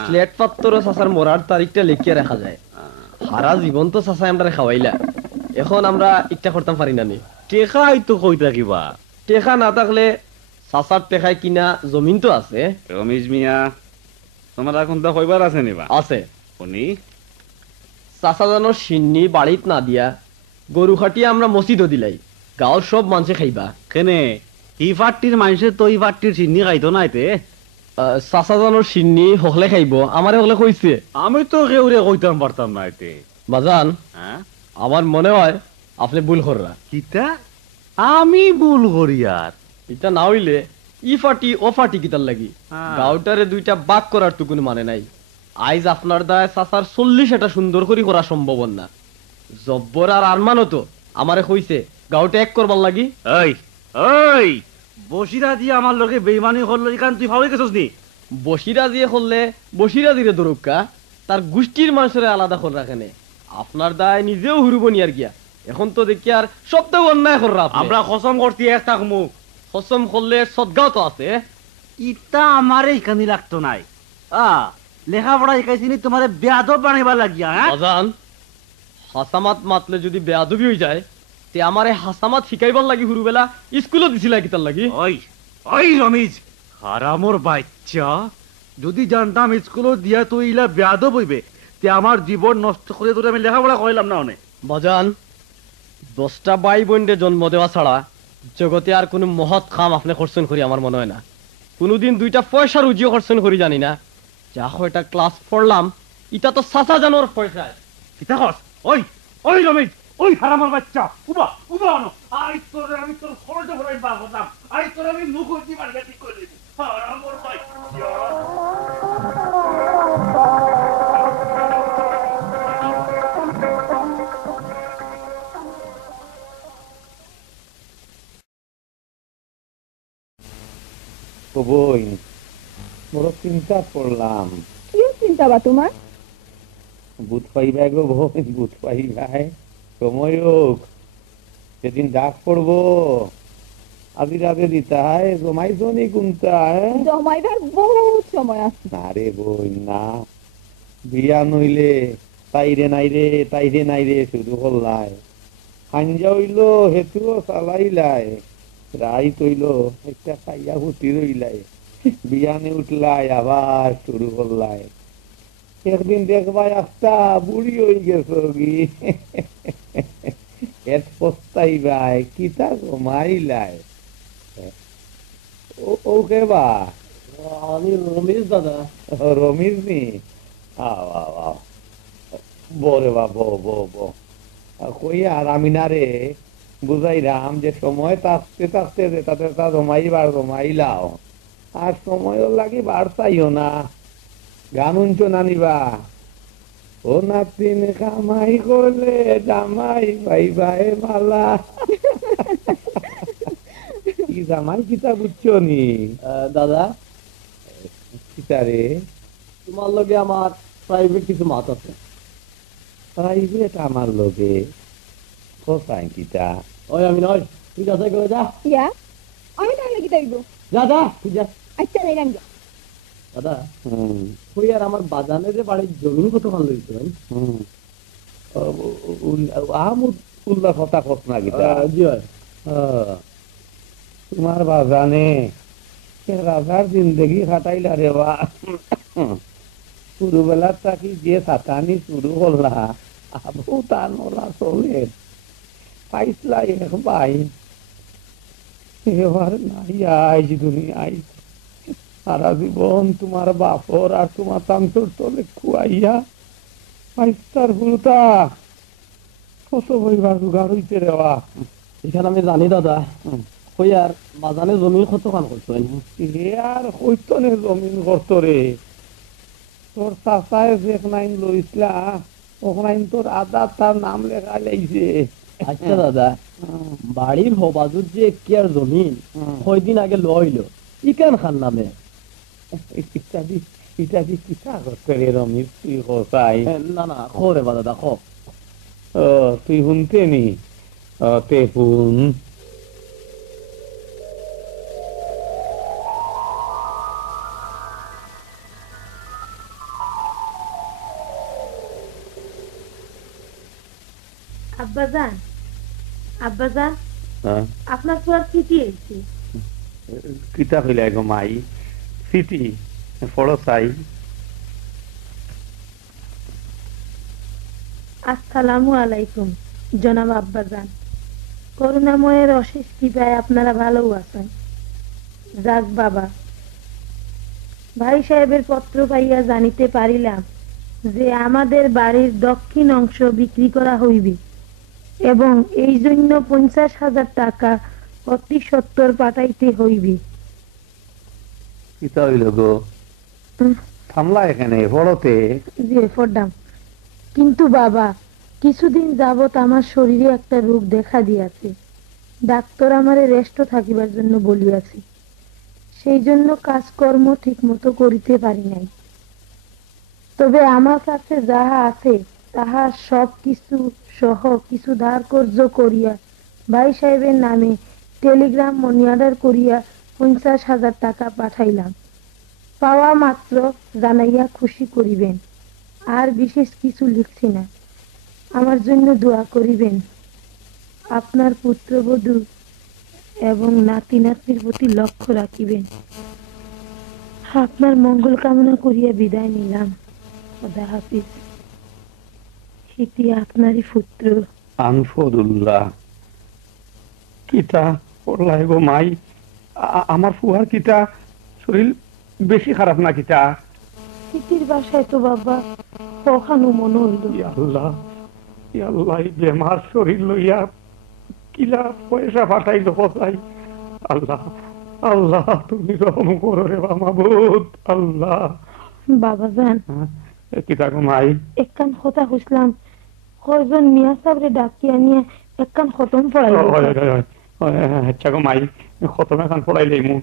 স্লেট পাত্র চাচার মরার তারিখটা লিখিয়া রাখা যায়। সারা জীবন তো চাচা আমরা খাওয়াইলা, এখন আমরা ইচ্ছা করতাম পারি না নি। টেকা হয়তো কই থাকিবা? টেকা না থাকলে চাচার টেকায় কিনা জমিন তো আছে। রমিজ মিয়া তোমার এখন তো কইবার আছে নিবা? আছে। শুনি চাচা জানো সিন্নি বাড়িত না দিয়া গরু খাটিয়ে আমরা মসজিদও দিলাই, গাঁৱৰ সব মানুষে খাইবা। কেনে ই পার্টির মানুষে তো এই পার্টির চিনি খাইতো না এতে? চাচা জানোর সিন্নি হকলে খাইব, আমারে হকলে কইছে। আমি তো কেউরে কইতাম পারতাম না এতে। বাজান হ্যাঁ আমার মনে হয় আপনি ভুল কররা। কিতা আমি ভুল করি আর? এটা না হইলে ই ফাটি ও ফাটি কিতার লাগি গাঁওটারে দুইটা বাক করার তো কোনো মানে নাই। আইজ আপনার দায় চাচার 40 এটা সুন্দর করে করা সম্ভব না। জব্বর আর আরমানও তো আমারে কইছে গাঁওটা এক করবার লাগি। ওই ওই বসিরা দিয়ে আমার লগে বেইমানি করলো, কারণ তুই ভাবে গেছস নি? বসিরা দিয়ে করলে বসিরা দিয়ে দরুকা, তার গোষ্ঠীর মানুষের আলাদা করে রাখেনে। আপনার দায় নিজেও হুরুব নি আর গিয়া। এখন তো দেখি আর সবটাও অন্যায় কররা। আমরা কসম করছি এক থাকমু কসম করলে সদগাও তো আছে। ইটা আমারে ইকানি লাগতো নাই। লেখাপড়া শিখাইছিনি তোমারে বেয়াদব বানাইবা লাগিয়া। হ্যাঁ বাজান, হাসামাত মাতলে যদি বেয়াদবি হয়ে যায় তে আমারে হাসামাত শিখাইবার লাগি হুরুবেলা স্কুলে দিছিলা কিতার লাগি। ওই ওই রমিজ, হারামর বাচ্চা, যদি জানতাম স্কুলে দিয়া তুই ইলা বেয়াদব হইবে তে আমার জীবন নষ্ট করে তোরে আমি লেখাপড়া করাইলাম না। অনেক বাজান, 10টা ভাই বোনকে জন্ম দেওয়া ছাড়া জগতে আর কোনো মহৎ কাম আপনি করছেন করি আমার মনে হয় না। কোনোদিন 2টা পয়সা রুজিও করছেন করি জানি না। যা এটা ক্লাস পড়লাম এটা তো সাসা জানোর পয়সায়। কিতা কস? ওই ওই রমিজ, ওই হারামর বাচ্চা, উবা উবা আনো। আই তোরে আমি তোর খরচে ভরাই বার করলাম। আই তোরে আমি মুখর দি মারিয়া ঠিক করে দিই। হারামর বাচ্চা। তো বই বড় চিন্তা করলাম। কি চিন্তা বা তোমার? বুধ পাইবা গো বই, বুধ পাইবাই। সময় হোক, সেদিন ডাক পড়বো, আদি রাতে দিতাই জমাইছো নি কোনটা? জমাইবার বহুত সময় আছে। না রে বই না, বিয়া নইলে তাইরে নাইরে তাইরে নাইরে শুধু হল্লাই। হাঞ্জা হইলো হেতুও চালাইলাই, রাই তৈল একটা খাইয়া ফুটি রইলাই, বিয়ানে উঠলাই আবার শুরু করলাই। একদিন দেখবাই একটা বুড়ি হয়ে গেছো কি এত পস্তাইবাই কিতা জমাইলাই। ওকে বা আমি রমেশ দাদা। রমিজ নি? বরে বা বো বো বো কই আর আমি না রে বুঝাইলাম যে সময় থাকতে থাকতে যে তাতে তা জমাইবার জমাইলাও, আর সময় লাগি বাড়তাইও না। গান উঞ্চ নানিবা, ও নাতিন কামাই করলে জামাই পাইবাই মালা। কি জামাই কিতা বুঝছো নি? দাদা, কিতা রে? তোমার লগে আমার প্রাইভেট কিছু মাত আছে। প্রাইভেট আমার লগে কোথায় কিতা? ওই আমি নয়, তুই যাচাই করে যা। ইয়া আমি তাহলে কি তাইব? যা যা তুই যা। আচ্ছা নাইলাম যা। দাদা, ওই আর আমার বাজানের যে বাড়ির জমি কত ভালো হয়েছে? উল্লাহ কথা কত না কিতা? জি হয়। তোমার বাজানে রাজার জিন্দগি খাটাইলা রে বা। ছোটবেলার থাকি যে সাতানি শুরু করলা আবু তা নলা চলে পাইসলা এক ভাই, এবার নাই আইস দুনিয়ায়। সারা জীবন তোমার বাপর আর তোমার তান্তর তলে খুয়াইয়া পাইস্তার হুলতা কত বইবার জোগাড় হইতে রেওয়া। এখানে আমি জানি দাদা, ওই আর বাজানে জমি কত কাম করছেন। এ আর হইতনে জমিন করতো রে, তোর চাচায় যেখানে লইসলা ওখানে তোর আদা তার নাম লেখা লাইছে। আচ্ছা দাদা, বাড়ির হবাজুর যে কি আর জমিন কয়দিন আগে লইলো ইকান খান নামে। ইত্যাদি ইত্যাদি কিতা করতে রে রমিজ তুই কোথায়? না না খরে বা দাদা খ। তুই শুনতে নি? তে শুন। আব্বাজান, আব্বাজান, আপনার তো আর চিঠি এসেছে। কিতা হইলাই গো মাই? চিঠি পড়ো চাই। আসসালামু আলাইকুম জনাব আব্বাজান, করুণাময়ের অশেষ কৃপায় আপনারা ভালো আছেন। যাক বাবা, ভাই সাহেবের পত্র পাইয়া জানিতে পারিলাম যে আমাদের বাড়ির দক্ষিণ অংশ বিক্রি করা হইবে এবং এই জন্য 50,000 টাকা অতি সত্বর পাঠাইতে হইবে। কিতা হইল গো? থামলা এখানে পড়তে? যে ফোরডাম, কিন্তু বাবা কিছুদিন যাবত আমার শরীরে একটা রোগ দেখা দিয়াছে। ডাক্তার আমারে রেস্ট থাকিবার জন্য বলিয়াছে, সেই জন্য কাজকর্ম ঠিক মতো করিতে পারি নাই। তবে আমার কাছে যাহা আছে তাহা সব কিছু সহ কিছু ধার কর্য করিয়া ভাই সাহেবের নামে টেলিগ্রাম মনি অর্ডার করিয়া 50,000 টাকা পাঠাইলাম। পাওয়া মাত্র জানাইয়া খুশি করিবেন। আর বিশেষ কিছু লিখছি না। আমার জন্য দোয়া করিবেন। আপনার পুত্রবধূ এবং নাতি নাতনির প্রতি লক্ষ্য রাখিবেন। আপনার মঙ্গল কামনা করিয়া বিদায় নিলাম। খোদা হাফিজ। ইতি আপনারই পুত্র আনফরুল্লাহ। কিতা পড়লাই গো মাই? আমার ফুয়ার কিতা শরীর বেশি খারাপ না কিতা? ইতির বাসায় তো বাবা ওখানো মনে হইল। আল্লাহ আল্লাহ, বেমার শরীর লইয়া কিলা পয়সা পাঠাইল কোথায়? আল্লাহ আল্লাহ, তুমি রহম করো রে মাবুদ। আল্লাহ বাবা জান কিতা গো মাই? একখান কথা খুঁজলাম, কয়জন মিয়া সাহেবরে ডাকিয়া নিয়ে একখান খতম পড়াই। আচ্ছা গো মাই, খতম এখন পড়াইলেই মু।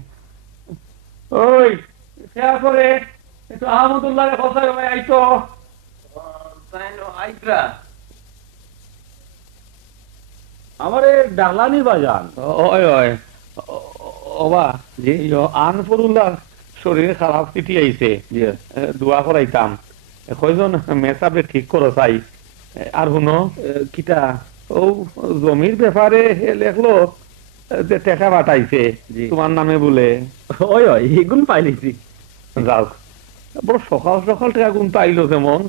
ওই শেয়া করে একটু আহমদুল্লাহ কথা আইতো। আমারে ডাকলানি বাজান। ওই ওই ওবা জি, আনফরুল্লাহ শরীর খারাপ চিঠি আইছে, দোয়া করাইতাম। কয়জন মেসাবে ঠিক করো চাই। আর শুনো কিতা ও জমির ব্যাপারে লেখলো যে টাকা পাঠাইছে তোমার নামে বলে। ওই ওই এগুন পাইলিছি। যাও, বড় সকাল সকাল টাকা গুণ আইলো। যেমন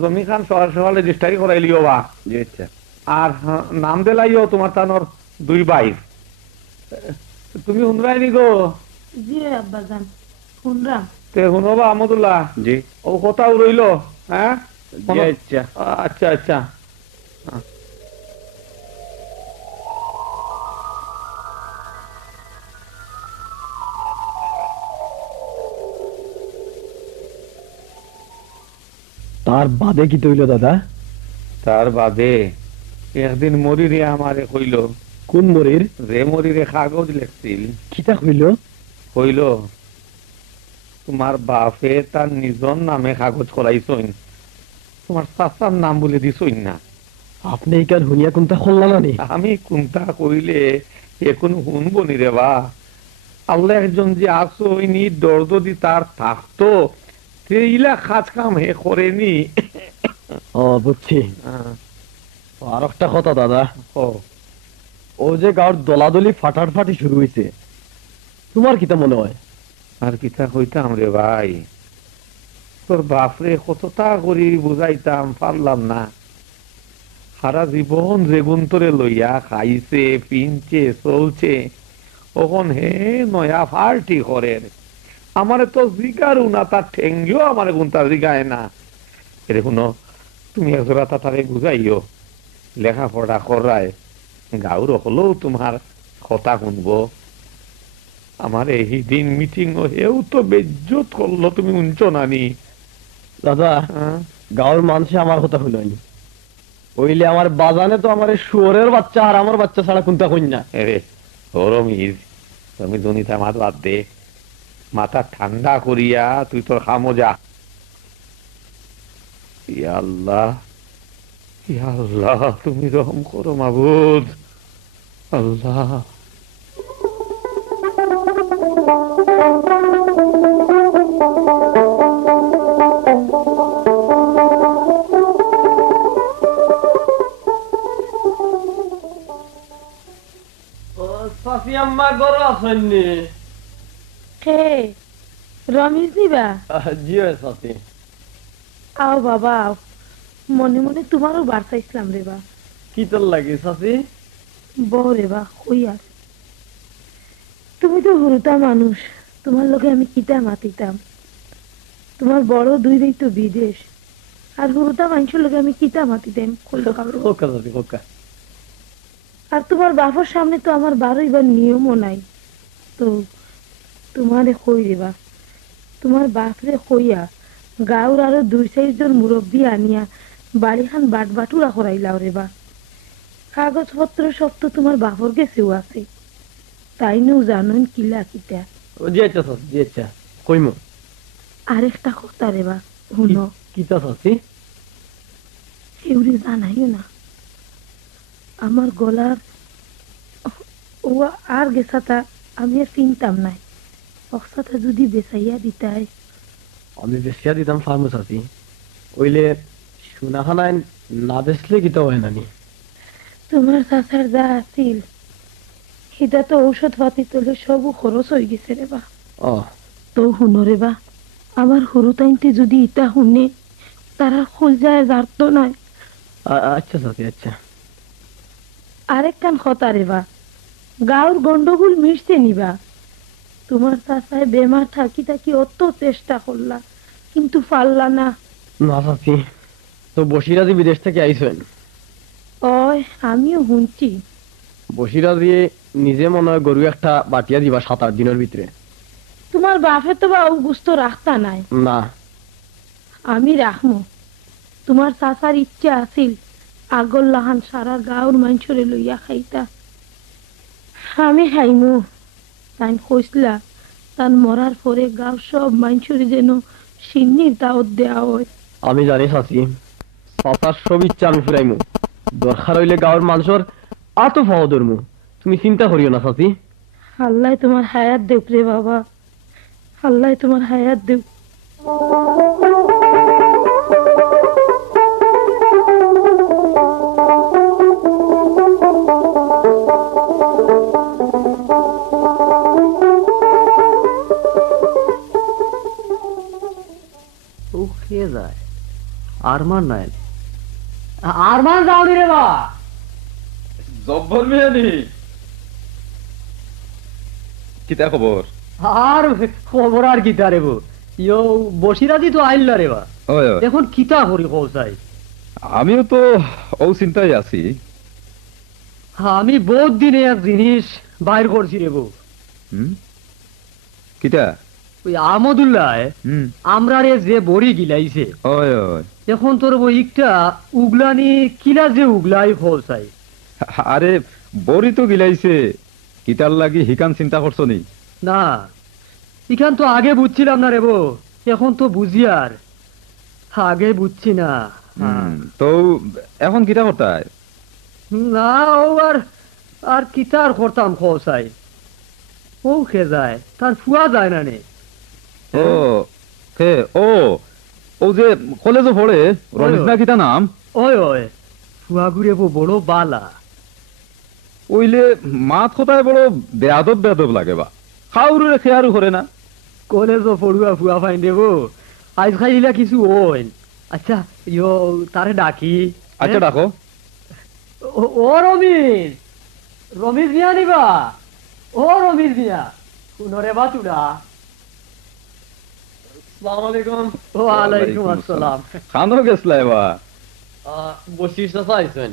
জমি খান সকাল সকাল রেজিস্ট্রারি করাইলিও বা। আর নাম দিলাইও তোমার তানোর 2 ভাই। তুমি শুনরাইনি গো? জি আব্বা জান শুনরাম। তে শুনো বা আহমদুল্লাহ জি, ও কথা রইল। হ্যাঁ আচ্ছা আচ্ছা। তার বাদে কি তৈল দাদা? তার বাদে একদিন মরিরে আমারে কইল। কোন মরির? যে মরিরে কাগজ লেখছিল। কিতা কইল? কইল তোমার বাপে তার নিজর নামে কাগজ করাইছইন, তোমার চাচার নাম বলে দিছইন না। আপনি এখান হুনিয়া কোনটা খুললা না? আমি কোনটা কইলে এখন শুনবো নি রে বা? আল্লাহ একজন যে আসইনি দর যদি তার থাকতো ইলা কাজ কাম হে করেনি। ও বুঝছি। আর একটা কথা দাদা, ও যে গাঁর দলাদলি ফাটাফাটি শুরু হয়েছে, তোমার কিতা মনে হয়? আর কিতা কইতাম রে ভাই, তোর বাপরে কতটা করি বুঝাইতাম, পারলাম না। সারা জীবন যেগুন তোরে লইয়া খাইছে পিনছে চলছে, ওখন হে নয়া পার্টি করে। আমারে তো জিগারু না, তার ঠেঙ্গিও আমার গুনটা জিগায় না। এরে শুনো, তুমি একজোড়া তাতারে বুঝাইও, লেখাপড়া করায় গাঁর হলেও তোমার কথা শুনবো। আমার এই দিন মিটিং হেও তো বেজ্জত করলো, তুমি শুনছ নানি? দাদা গাঁর মানুষে আমার কথা শুনায়নি, ওইলে আমার বাজানে তো আমার শুয়োরের বাচ্চা আর আমার বাচ্চা ছাড়া কোনটা কন্যা। এরে ওরমিজ, তুমি দুনিতা মাত বাদ দে, মাথা ঠান্ডা করিয়া তুই তোর খামো যা। ইয়া আল্লাহ ইয়া আল্লাহ, তুমি রহম করো মাবুদ। আল্লাহ রমেশ দিবা? জি সাথী। আও বাবা আও, মনে মনে তোমারও বার্তা ইসলাম রে বা। কি তোর লাগে সাথী? বউ রে বা হইয়ার, তুমি তো হুরুতা মানুষ, তোমার লোকে আমি কিতা মাতিতাম। তোমার বড় 2 ভাই তো বিদেশ, আর হুরুতা মানুষের লোকে আমি কিতা মাতিতাম। আর তোমার বাবার সামনে তো আমার 12 নিয়মও নাই। তো তোমারে কই রেবা, তোমার বাপরে কইয়া গাঁর আরো 2-4 জন মুরব্বী আনিয়া বাড়িখান বাটবাটুরা করাইলাও রেবা। কাগজপত্র সব তো তোমার বাপর গেছেও আছে, তাই নু জানুন কিলা কিতা। কইমু আরেকটা কথা রেবা, শুনো। কিতা সাথী? এউরি জানাইও না, আমার গলার ও আর গেছাতা আমি আর চিনতাম নাই অক্সাটা যদি বেচাইয়া দিতাই। আমি বেশিয়া দিতাম ফার্মো চাচি, ওইলে সোনাখানায় না বেচলে কিতা হয় নানি। তোমার চাচার যা আছিল সেটা তো ঔষধ পাতি তোলে সবও খরচ হয়ে গেছে রে বা। ও তো শুনো রে বা, আমার সরু টাইমতে যদি ইটা শুনে তারা খোল যায় জারতো নাই। আচ্ছা চাচি আচ্ছা। আরেক কান কথা রে বা, গাঁর গন্ডগোল মিশতে নিবা। তোমার চাচায় বেমার থাকি থাকি অত চেষ্টা করলা কিন্তু পারলা না। না চাচি, তো বসিরাজি বিদেশ থেকে আইসেন। ওই আমিও শুনছি। বসিরাজি নিজে মনে হয় গরু একটা বাটিয়া দিবা 7-8 দিনের ভিতরে। তোমার বাপে তো বা গুস্ত রাখতা নাই। না আমি রাখমু। তোমার চাচার ইচ্ছা আছিল আগর লাহান সারা গাঁর মানুষরে লইয়া খাইতা। আমি খাইমু। তাই কইসলা তার মরার পরে গাঁর সব মানুষরে যেন সিন্নির দাওয়াত দেওয়া হয়। আমি জানি চাচি, চাচার সব ইচ্ছা আমি ফুরাইমু। দরকার হইলে গাঁর মানুষের আতো ফাও ধরমু। তুমি চিন্তা করিও না চাচি। আল্লাহ তোমার হায়াত দেব রে বাবা, আল্লাহ তোমার হায়াত দেব। ও খেয়ে যায় আরমান নাই, আরমান যাওনি রে বা। জব্বর মিয়ানি, কিতা খবর? আর খবর আর কিতা রে বো, ইয়ো বসিরাজি তো আইল্লা রে বা। ওই ওই, এখন কিতা করি কৌসাই। আমিও তো ও চিন্তায় আছি। আমি বহুত দিনে এক জিনিস বাইর করছি রে বো। হুম, কিতা? ওই আহমদুল্লাহ হুম, আমরা রে যে বড়ি গিলাইছে, ওই ওই, এখন তোর বইটা উগলানি কিলা যে উগলাই কৌসাই। আরে বড়ি তো গিলাইছে, কিতার লাগি হিকান চিন্তা করছো নি? না এখান তো আগে বুঝছিলাম না রে বো, এখন তো বুঝি আর আগে বুঝছি না। তো এখন কিতা করতায়? না ও আর কিতার করতাম খোসাই, ও খে যায় তার ফুয়া যায় না নে। ও কে? ও যে কলেজে পড়ে, রমেশ না কিতা নাম? ওই ওই ফুয়া ঘুরে বড় বালা। ওইলে মাত কথায় বড় বেয়াদব বেয়াদব লাগে বা, খাউরে খেয়ারু করে না। কলেজও পড়ুয়া ফুয়া ফাইন দেব আজ খাইলা কিছু ওই। আচ্ছা ইয়ো তারে ডাকি। আচ্ছা ডাকো। ও রমিজ, রমিজ মিয়া নিবা। ও রমিজ মিয়া শুনরে বা তুডা। আসসালামু আলাইকুম। ওয়ালাইকুম আসসালাম। খানো গেছলা বা? বসির চাচা আইসেন,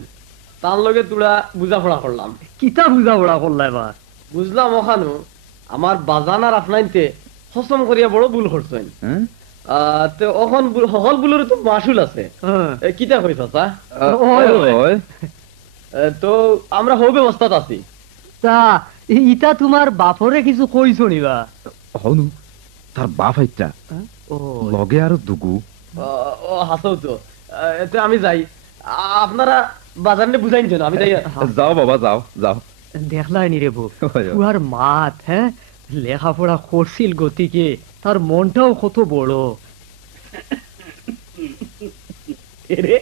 তার লগে তোরা বুঝাপড়া করলাম। কিতা বুঝাপড়া করলাই বা? বুঝলাম ওখানো আমার বাজান আর আপনাইতে হসম করিয়া বড় ভুল করছেন। হ্যাঁ? তো ওখান সকল ভুলের তো মাসুল আছে। কিতা কই চাচা? ওই ওই, তো আমরা হো ব্যবস্থাত আছি। তা ইটা তোমার বাপরে কিছু কইছো নিবা? হনু তার বাপ আইতা ও লগে আরো দুগু। ও হাসো তো। তো আমি যাই, আপনারা বাজারে বুঝাইন যেন আমি যাই। যাও বাবা, যাও যাও। দেখলাই নি রে বউ, ওই, ওই। উহার মাত হ্যাঁ লেখাপড়া করছিল গতিকে তার মনটাও কত বড়। এরে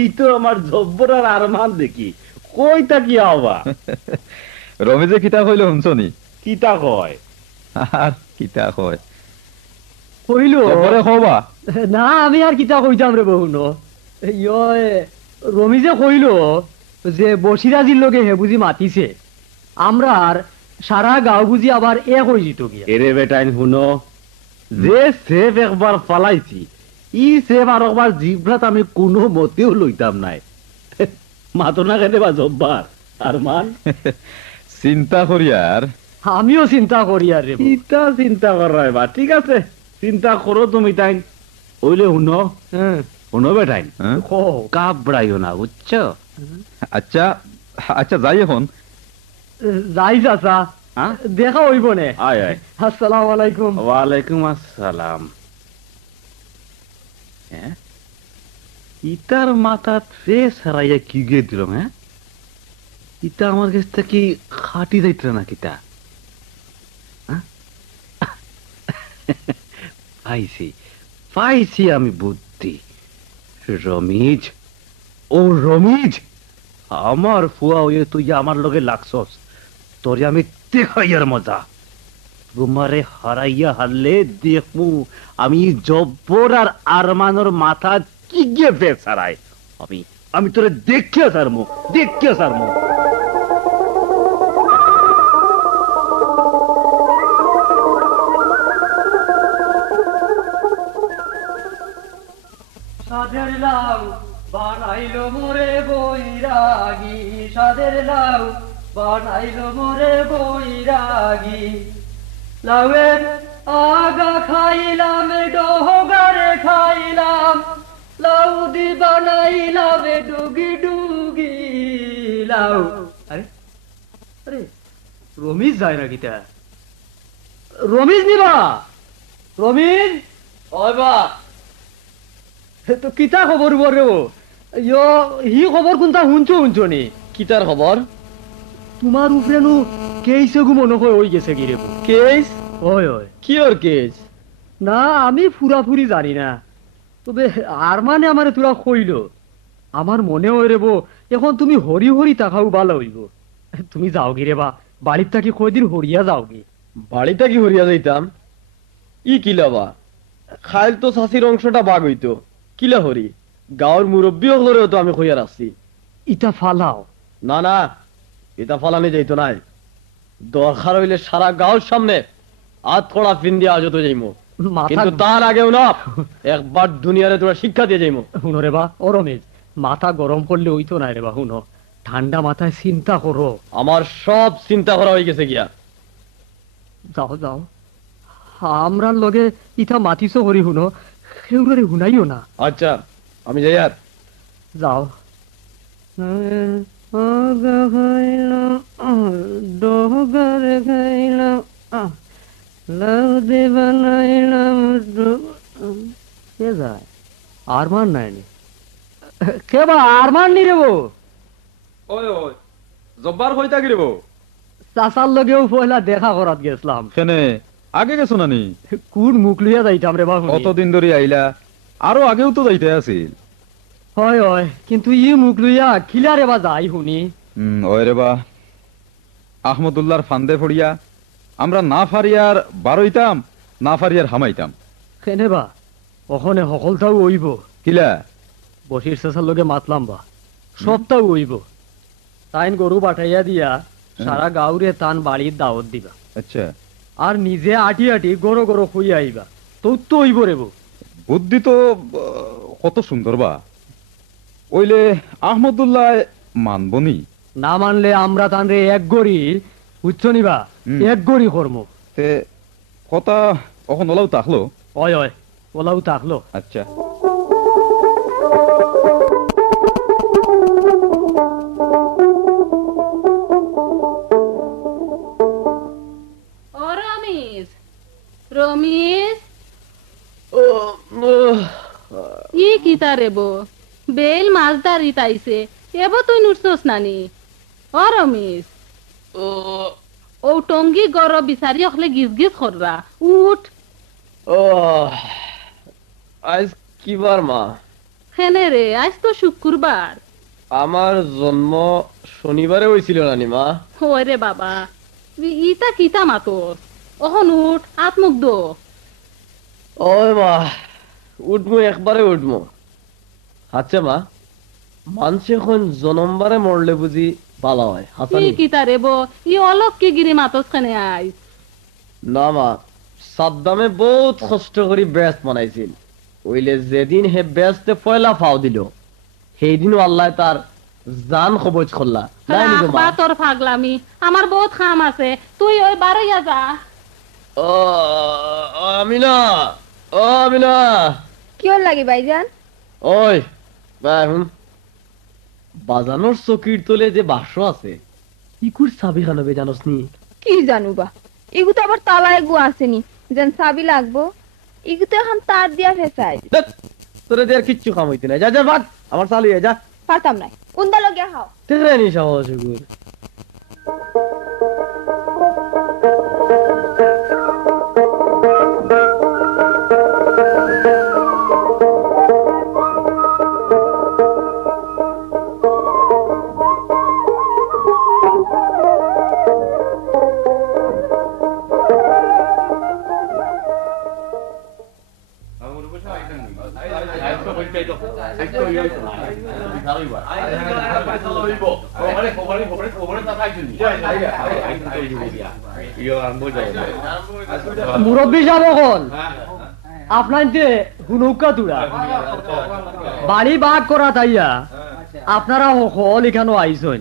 ই তো আমার জব্বর আর আরমান দেখি, কইতা কি হবা? রমেশে কিতা কইলো শুনছনি? কিতা কয়? আর কিতা কয় কইলো পরে হবা? না আমি আর কিতা কইতাম রে বহু ন। রমিজে কইলো যে বসিরাজির লগে হে বুঝি মাতিছে, আমরা আর সারা গাঁও বুঝি আবার এক হয়ে যেত গিয়া। এরে বেটাইন শুনো, যে সেফ একবার ফালাইছি ই সেফ আর একবার জিভরাত আমি কোনো মতেও লইতাম নাই। মাতো না কেন বা জব্বার আরমান? চিন্তা করি আর আমিও চিন্তা করি আর রে বউ। ইটা চিন্তা করাই বা ঠিক আছে, চিন্তা করো তুমি তাইন। ওইলে শুনো, হ্যাঁ, শুনো বেটাইন, হ্যাঁ? কাবড়াইও না বুঝছো? আচ্ছা আচ্ছা, যাই এখন। যাই চাচা, হ্যাঁ? দেখা হইব নে। আয় আয়। আসসালামু আলাইকুম। ওয়ালাইকুম আসসালাম। হ্যাঁ, ইটার মাথা ট্রেস হারাইয়া কি গে দিল? হ্যাঁ, ইটা আমার কাছ থেকে খাটি যাইতে না কিতা পাইছি পাইছি আমি বুদ্ধি। রমিজ, ও রমিজ, আমার ফুয়া হয়ে তুই আমার লগে লাগছস, তোরে আমি দেখাইয়ার মজা। তোমারে হারাইয়া হারলে দেখমু আমি জব্বর আর আরমানোর মাথা কি গিয়ে বেসারাই। আমি তোরে দেখিয়া সারমু, দেখিয়া সারমু। সাধের লাউ বানাইলো মোরে বৈরাগী, সাধের লাউ বানাইলো মোরে বৈরাগী। লাউয়ের আগা খাইলাম, ডোগারে খাইলাম, লাউ দি বানাইলাম ডুগি ডুগি লাউ। আরে আরে রমিজ যায় না গীতা, রমিজ নিবা, রমিজ ওই বা তো কিতা খবর বরে? হি খবর কোনটা শুনছো নি? কিতার খবর? তোমার উপরে নু কেস মনে হয় হয়ে গেছে কি রে? কেস? ওই ওই কি ওর কেস? না আমি ফুরাফুরি জানি না, তবে আর মানে আমার তোরা কইল, আমার মনে হয় রে বো এখন তুমি হরি হরি তাকাও ভালো হইব। তুমি যাও কি রে বা, বাড়ির থাকি কয়দিন হরিয়া যাও কি? বাড়ি থাকি হরিয়া যাইতাম ই কিলা বা, খাইল তো শাশির অংশটা বাগ হইতো, কিলা হরি গাঁর মুরব্বী হলেও তো আমি কইয়া রাখছি ইটা ফালাও। না না, এটা ফালানি যাইতো নাই, দরকার হইলে সারা গাঁর সামনে হাত কড়া ফিন দিয়ে আজত যাইমো, কিন্তু তার আগেও না একবার দুনিয়ারে তোরা শিক্ষা দিয়ে যাইমো। শুনো রে বা, ও রমেশ, মাথা গরম করলে হইতো না রে বা, শুনো ঠান্ডা মাথায় চিন্তা করো। আমার সব চিন্তা করা হয়ে গেছে গিয়া। যাও যাও, আমরা লগে ইটা মাতিছো করি, শুনো সেগুলো শুনাইও না। আচ্ছা আমি যাই আর। যাও। ডোগারে খাইলাম, লাউ দে বানাইলাম, কে যায়? আরমান নাই নি? কে বা আরমান নি রে বো? ওই ওই জব্বার কইতা কি রে বো? চাচার লগেও পয়লা দেখা করাত গেছিলাম। কেনে আগে গেছো নানি? কোন মুখ লইয়া যাইতাম রে বাবু? কতদিন ধরে আইলা? আরো আগেও তো যাইতে আছিল। হয় হয়, কিন্তু ই মুখ লইয়া কিলা রে বা যাই শুনি? ওই রে বা, আহমদুল্লাহর ফান্দে পড়িয়া আমরা না ফারিয়ার বারইতাম, না ফারিয়ার হামাইতাম। কেনে বা ওখানে সকলটাও ওইব কিলা? বসির চাচার লগে মাতলাম বা, সবটাও ওইব। তাইন গরু পাঠাইয়া দিয়া সারা গাঁওরে তান বাড়ির দাওয়াত দিবা। আচ্ছা, আর নিজে আটি আটি গরো গরো হইয়া আইবা, তোর তো ওইব রে বো। বুদ্ধি তো কত সুন্দর বা, ওইলে আহমদুল্লাহ মানবনি? না মানলে আমরা তানরে এক গড়ি বুঝছো নিবা, এক গড়ি কর্ম। তে কথা কখন ওলাও তাকলো? হয় হয়, ওলাও তাকলো। আচ্ছা রমিজ, ই কিতা রে বো, বেল মাছ দাঁড়ি তাইছে, এবো তুই নুটছস নানি? ও রমিজ, ও টঙ্গি গর বিচারি অখলে গিজ গিজ কররা, উঠ। আজ কি বার মা? হেনে রে, আজ তো শুক্রবার। আমার জন্ম শনিবারে হয়েছিল নানি মা। ওই রে বাবা, ইটা কিতা মাতস? অহন উঠ, হাত মুখ দো। ওই মা উঠমু, একবারে উঠমু। আচ্ছা মা, মানুষ এখন জনমবারে মরলে বুঝি ভালো হয়? ই কিতা রে বো, ই অলক কি গিরি মাতস খানে আই? না মা, সাদ্দামে বহুত কষ্ট করি বেস্ট বানাইছিল, ওইলে যেদিন হে বেস্টে পয়লা ফাও দিল, সেই দিনও আল্লাহ তার জান কবজ করলা। রাখবা তোর ফাগলামি, আমার বহুত খাম আছে, তুই ওই বারইয়া যা। ও আমিনা, ও আমিনা। কি ওর লাগে ভাইজান? ওই বাজানোর চকির তোলে যে বাক্স আছে, ইকুর চাবি খানবে জানোস নি? কি জানু বা, এগু তো আবার তালায় গু আসেনি, যেন চাবি লাগবো। এগু তো এখন তার দিয়া ফেসাই। তোরে দিয়ে কিচ্ছু কাম হইতে না, যা যা বাদ, আমার চালু যা। পারতাম নাই, উন্দা লগিয়া খাও। দেখরে নি সাহস গুর, মুরব্বী সাহেব আপনার যে হুনৌকা তুরা বাড়ি বাগ করা তাইয়া আপনারা হল এখানে আইসন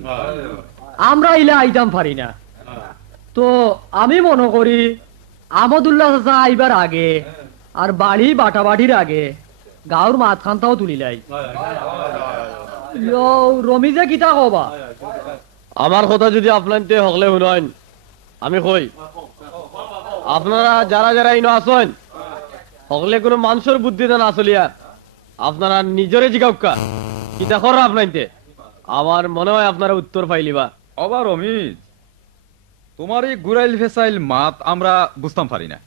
আমরা ইলে আইতাম পারি না তো আমি মনে করি আমদুল্লাহ চাচা আইবার আগে আর বাড়ি বাটাবাটির আগে গাঁর মাঝখানটাও তুলিলাই রমিজে কিতা কবা আমার কথা যদি আপনার হকলে শুনেন আমি কই আপনারা যারা যারা ইনো আসেন হকলে কোনো মানুষের বুদ্ধিতে না চলিয়া আপনারা নিজরে জিগাউকা কিতা কর আপনাইতে আমার মনে হয় আপনারা উত্তর পাইলিবা অবার অমিত তোমার এই গুরাইল ফেসাইল মাত আমরা বুঝতাম পারি না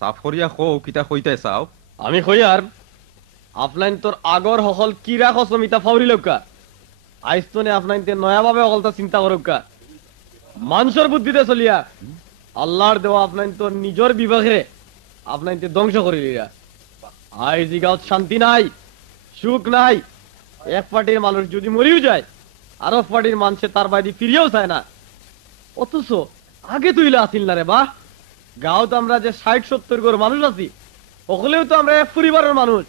সাফ করিয়া কও কিতা কইতে চাও আমি কই আর আপনার তোর আগর হকল কিরা কসম ইতা ফাউরি লোকা আইস্তনে আপনার নয়া ভাবে হকলটা চিন্তা করুকা মানুষের বুদ্ধিতে চলিয়া আল্লাহর দেওয়া আপনার তোর নিজের বিভাগে আপনার ধ্বংস করে দিলা আই জিগাত শান্তি নাই সুখ নাই এক পার্টির মানুষ যদি মরিও যায় আরো পার্টির মানুষে তার বাড়ি ফিরিয়েও চায় না অথচ আগে তুইলে আসিল না রে বা গাঁত আমরা যে ৬০-৭০ ঘর মানুষ আছি ওগুলোও তো আমরা এক পরিবারের মানুষ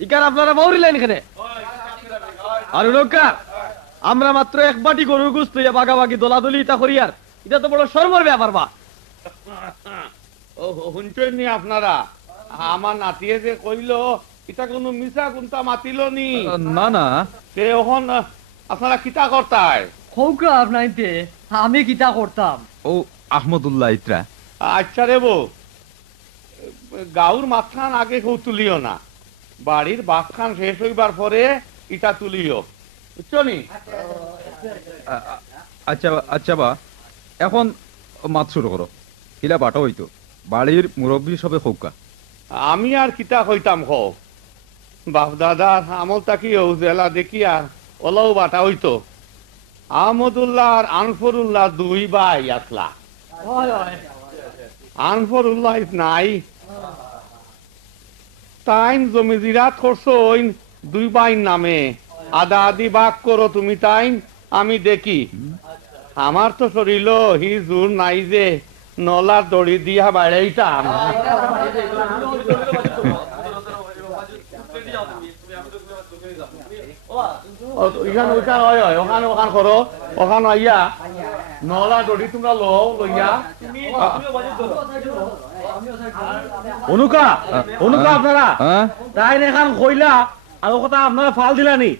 ইকার আপনারা বাউরিলেন এখানে আর লোকা আমরা মাত্র এক বাটি গরুর গোশত ইয়া বাগাবাগি দোলাদলি ইতা করিয়ার এটা তো বড় শর্মের ব্যাপার বা ও শুনছেন নি আপনারা আমার নাতিয়ে যে কইলো এটা কোনো মিছা কোনটা মাতিল নি না না সে এখন আপনারা কিতা করতায় হৌকা আপনাইতে আমি কিতা করতাম ও আহমদুল্লাহ ইত্রা আচ্ছা রে বউ গাউর মাঝখান আগে কেউ তুলিও না বাড়ির বাঘখান শেষ হইবার পরে ইটা তুলিও বুঝছো নি আচ্ছা আচ্ছা বা এখন মাত শুরু করো কিলা বাটা হইতো বাড়ির মুরব্বী সবে খৌকা আমি আর কিতা কইতাম খ বাপ দাদার আমল তাকি জেলা দেখিয়া ওলাও বাটা হইতো আহমদুল্লাহ আর আনফরুল্লাহ দুই ভাই আসলা আনফরুল্লাহ নাই তাইন জমি জিরাত করছইন দুই ভাইয়ের নামে আদা আদি ভাগ করো তুমি তাইন আমি দেখি আমার তো শরীর হি জোর নাই যে নলার দড়ি দিয়া বাড়াইতাম ওখান করো ওখানে আইয়া নলা দড়ি তোমরা লইয়া অনুকা অনুকা আপনারা তাই এখান কইলা আর কথা আপনারা ফাল দিলানি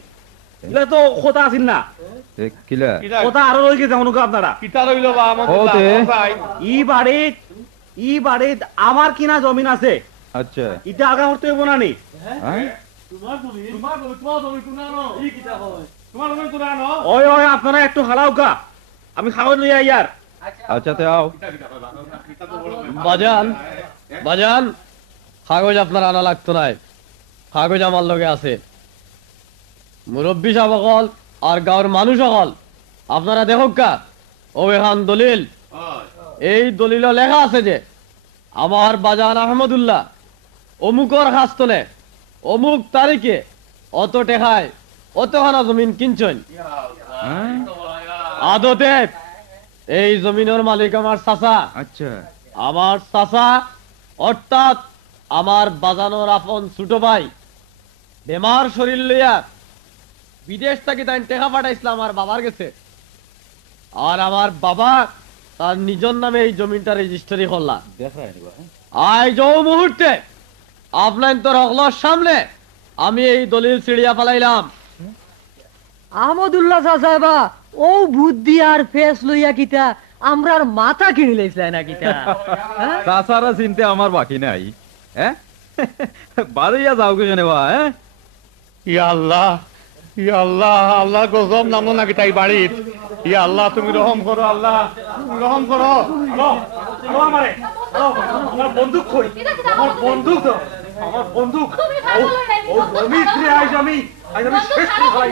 এগুলা তো কথা আছিল না কিলা কথা আরো রয়ে গেছে অনুকা আপনারা কিতা রইল বা ই বাড়িত আমার কিনা জমিন আছে আচ্ছা এটা আগা করতে হইব না নি ওই ওই আপনারা একটু হালাউকা আমি খাওয়াই লইয়া ইয়ার আচ্ছা তে আও বাজান বাজান কাগজ আপনার আনা লাগতো নাই কাগজ আমার লগে আছে মুরব্বী সাহেব সকল আর গাঁর মানুষ সকল আপনারা দেখো কা ও এখান দলিল এই দলিল লেখা আছে যে আমার বাজান আহমদুল্লাহ অমুকর হাস্তনে অমুক তারিখে অত টেকায় অতখানা জমিন কিনছেন আদতে এই জমিনের মালিক আমার চাচা আচ্ছা আমার চাচা অর্থাৎ আমার বাজানোর আপন ছোট ভাই বেমার শরীর লইয়া বিদেশ থেকে তাই টেকা পাঠাইছিল আমার বাবার কাছে আর আমার বাবা তার নিজের নামে এই জমিনটা রেজিস্ট্রি করলাম আজ ও মুহূর্তে আপনার তোর হকলার সামনে আমি এই দলিল ছিড়িয়া ফেলাইলাম আহমদুল্লাহ সাহেবা ও বুদ্ধি আর ফেস লইয়া কিতা আমরার মাথা কিনে লইছিলেন না কিতা তাছাড়া চিনতে আমার বাকি নাই হ্যাঁ বাড়িয়া যাও কেন বা হ্যাঁ ইয়া আল্লাহ ইয়া আল্লাহ আল্লাহ গজব নামো নাকি তাই বাড়িত ইয়া আল্লাহ তুমি রহম করো আল্লাহ তুমি রহম করো আমার বন্দুক কই আমার বন্দুক তো আমার বন্দুক ও জমির ফিরে আইজ আমি শেষ করে ফেলাই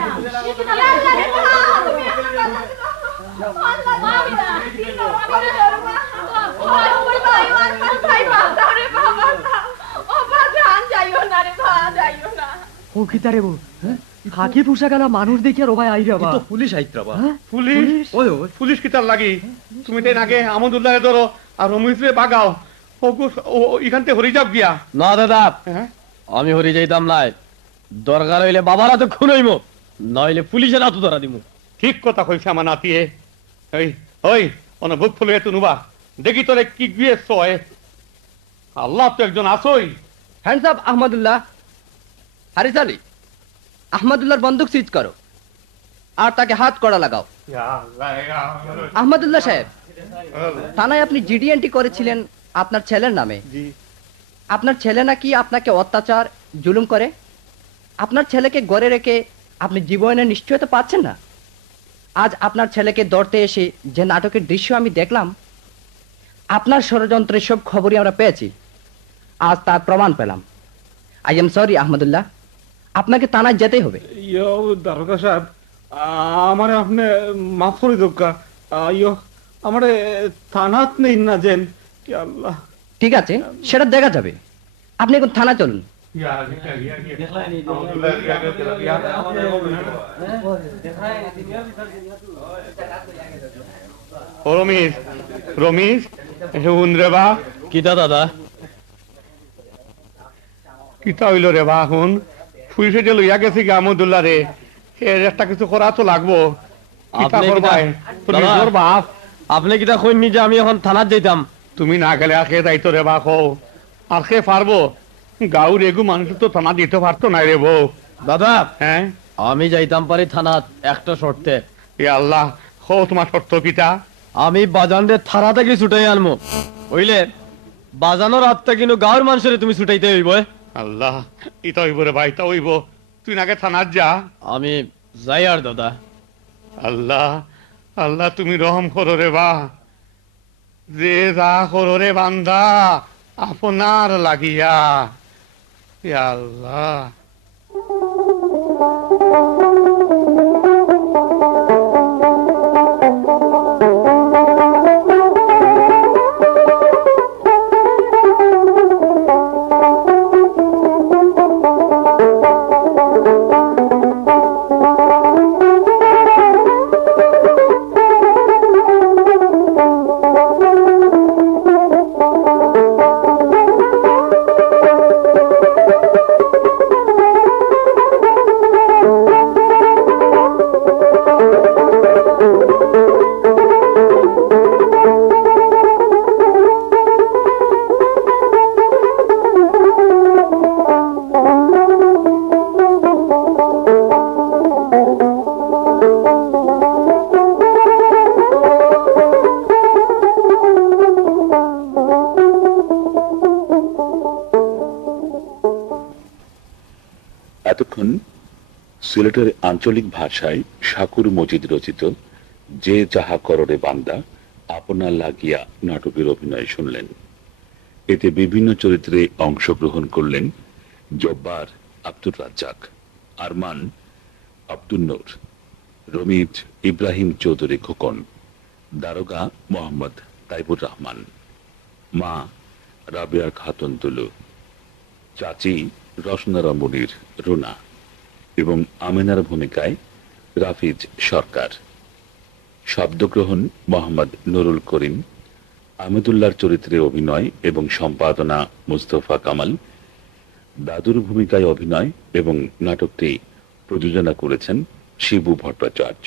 ও কি তারে বউ খাকি পোশাক আলা মানুষ দেখি আর ওভাই আইরা বা পুলিশ আইত্রা বা পুলিশ ওই ওই পুলিশ কি তার লাগি তুমি তাই আগে আমদুল্লাহ ধরো আর রমিজরে বাগাও ও এখান থেকে হরি যাও গিয়া না দাদা হ্যাঁ আমি হরি যাইতাম নাই দরকার হইলে বাবারা তো খুন হইমো নইলে পুলিশের হাতে ধরা দিমু ঠিক কথা কইছে আমার নাতিয়ে ওই ওই অন বুক ফুলে তো নুবা দেখি তোরে কি গিয়ে সয় আল্লাহ তো একজন আসই হ্যান্ডস আপ আহমদুল্লাহ হারিস আলী আহমদুল্লাহর বন্দুক সিজ করো আর তাকে হাত কড়া লাগাও আহমদুল্লাহ সাহেব থানায় আপনি জিডি এন্ট্রি করেছিলেন আপনার ছেলের নামে আপনার ছেলে নাকি আপনাকে অত্যাচার জুলুম করে আপনার ছেলেকে গড়ে রেখে আপনি জীবনের নিশ্চয়তা পাচ্ছেন না আজ আপনার ছেলেকে ধরতে এসে যে নাটকের দৃশ্য আমি দেখলাম আপনার ষড়যন্ত্রের সব খবরই আমরা পেয়েছি আজ তার প্রমাণ পেলাম আই এম সরি আহমদুল্লাহ আপনাকে থানায় যেতেই হবে দারোগা সাহেব আমার আপনি মাফ করে দোকা ইয়ো আমার থানাত নেই না যেন আল্লাহ ঠিক আছে সেটা দেখা যাবে আপনি এখন থানা চলুন রমিজ রমিজ হুন রে বা কিতা দাদা কিতা হইল রে বা হুন পুলিশে যে লইয়া গেছে কি আমদুল্লাহ রে এর একটা কিছু করা তো লাগবো কিতা আপনি করবাই তুমি দাদা, তোর বাপ আপনি কিতা কইনি যে আমি এখন থানাত যাইতাম তুমি না গেলে আর খেয়ে যাইতো রে বা খো আর খেয়ে পারবো গাঁর এগু মানুষ তো থানা দিতে পারতো না রে বউ দাদা হ্যাঁ আমি যাইতাম পারি থানাত একটা শর্তে এ আল্লাহ হো তোমার শর্ত কিটা আমি বাজানরে থানা থেকে ছুটাই আনমু হইলে বাজানোর রাতটা কিন্তু গাঁর মানুষের তুমি ছুটাইতে হইব আল্লাহ ইটা হইব রে ভাই তা হইব তুই নাকি থানার যা আমি যাই আর দাদা আল্লাহ আল্লাহ তুমি রহম করো রে বা যে যা করো রে বান্দা আপনার লাগিয়া এ আল্লাহ এতক্ষণ সিলেটের আঞ্চলিক ভাষায় শাকুর মজিদ রচিত যে যাহা কররে বান্দা আপনার লাগিয়া নাটকের অভিনয় শুনলেন। এতে বিভিন্ন চরিত্রে অংশগ্রহণ করলেন জব্বার আব্দুর রাজ্জাক, আরমান আব্দুল নূর, রমিজ ইব্রাহিম চৌধুরী খোকন, দারোগা মোহাম্মদ তাইবুর রহমান, মা রাবেয়া খাতুন তুলু, চাচি রসনারা মুনির রুনা এবং আমেনার ভূমিকায় রাফিজ সরকার। শব্দগ্রহণ মোহাম্মদ নুরুল করিম, আহমেদুল্লাহর চরিত্রে অভিনয় এবং সম্পাদনা মুস্তফা কামাল, দাদুর ভূমিকায় অভিনয় এবং নাটকটি প্রযোজনা করেছেন শিবু ভট্টাচার্য।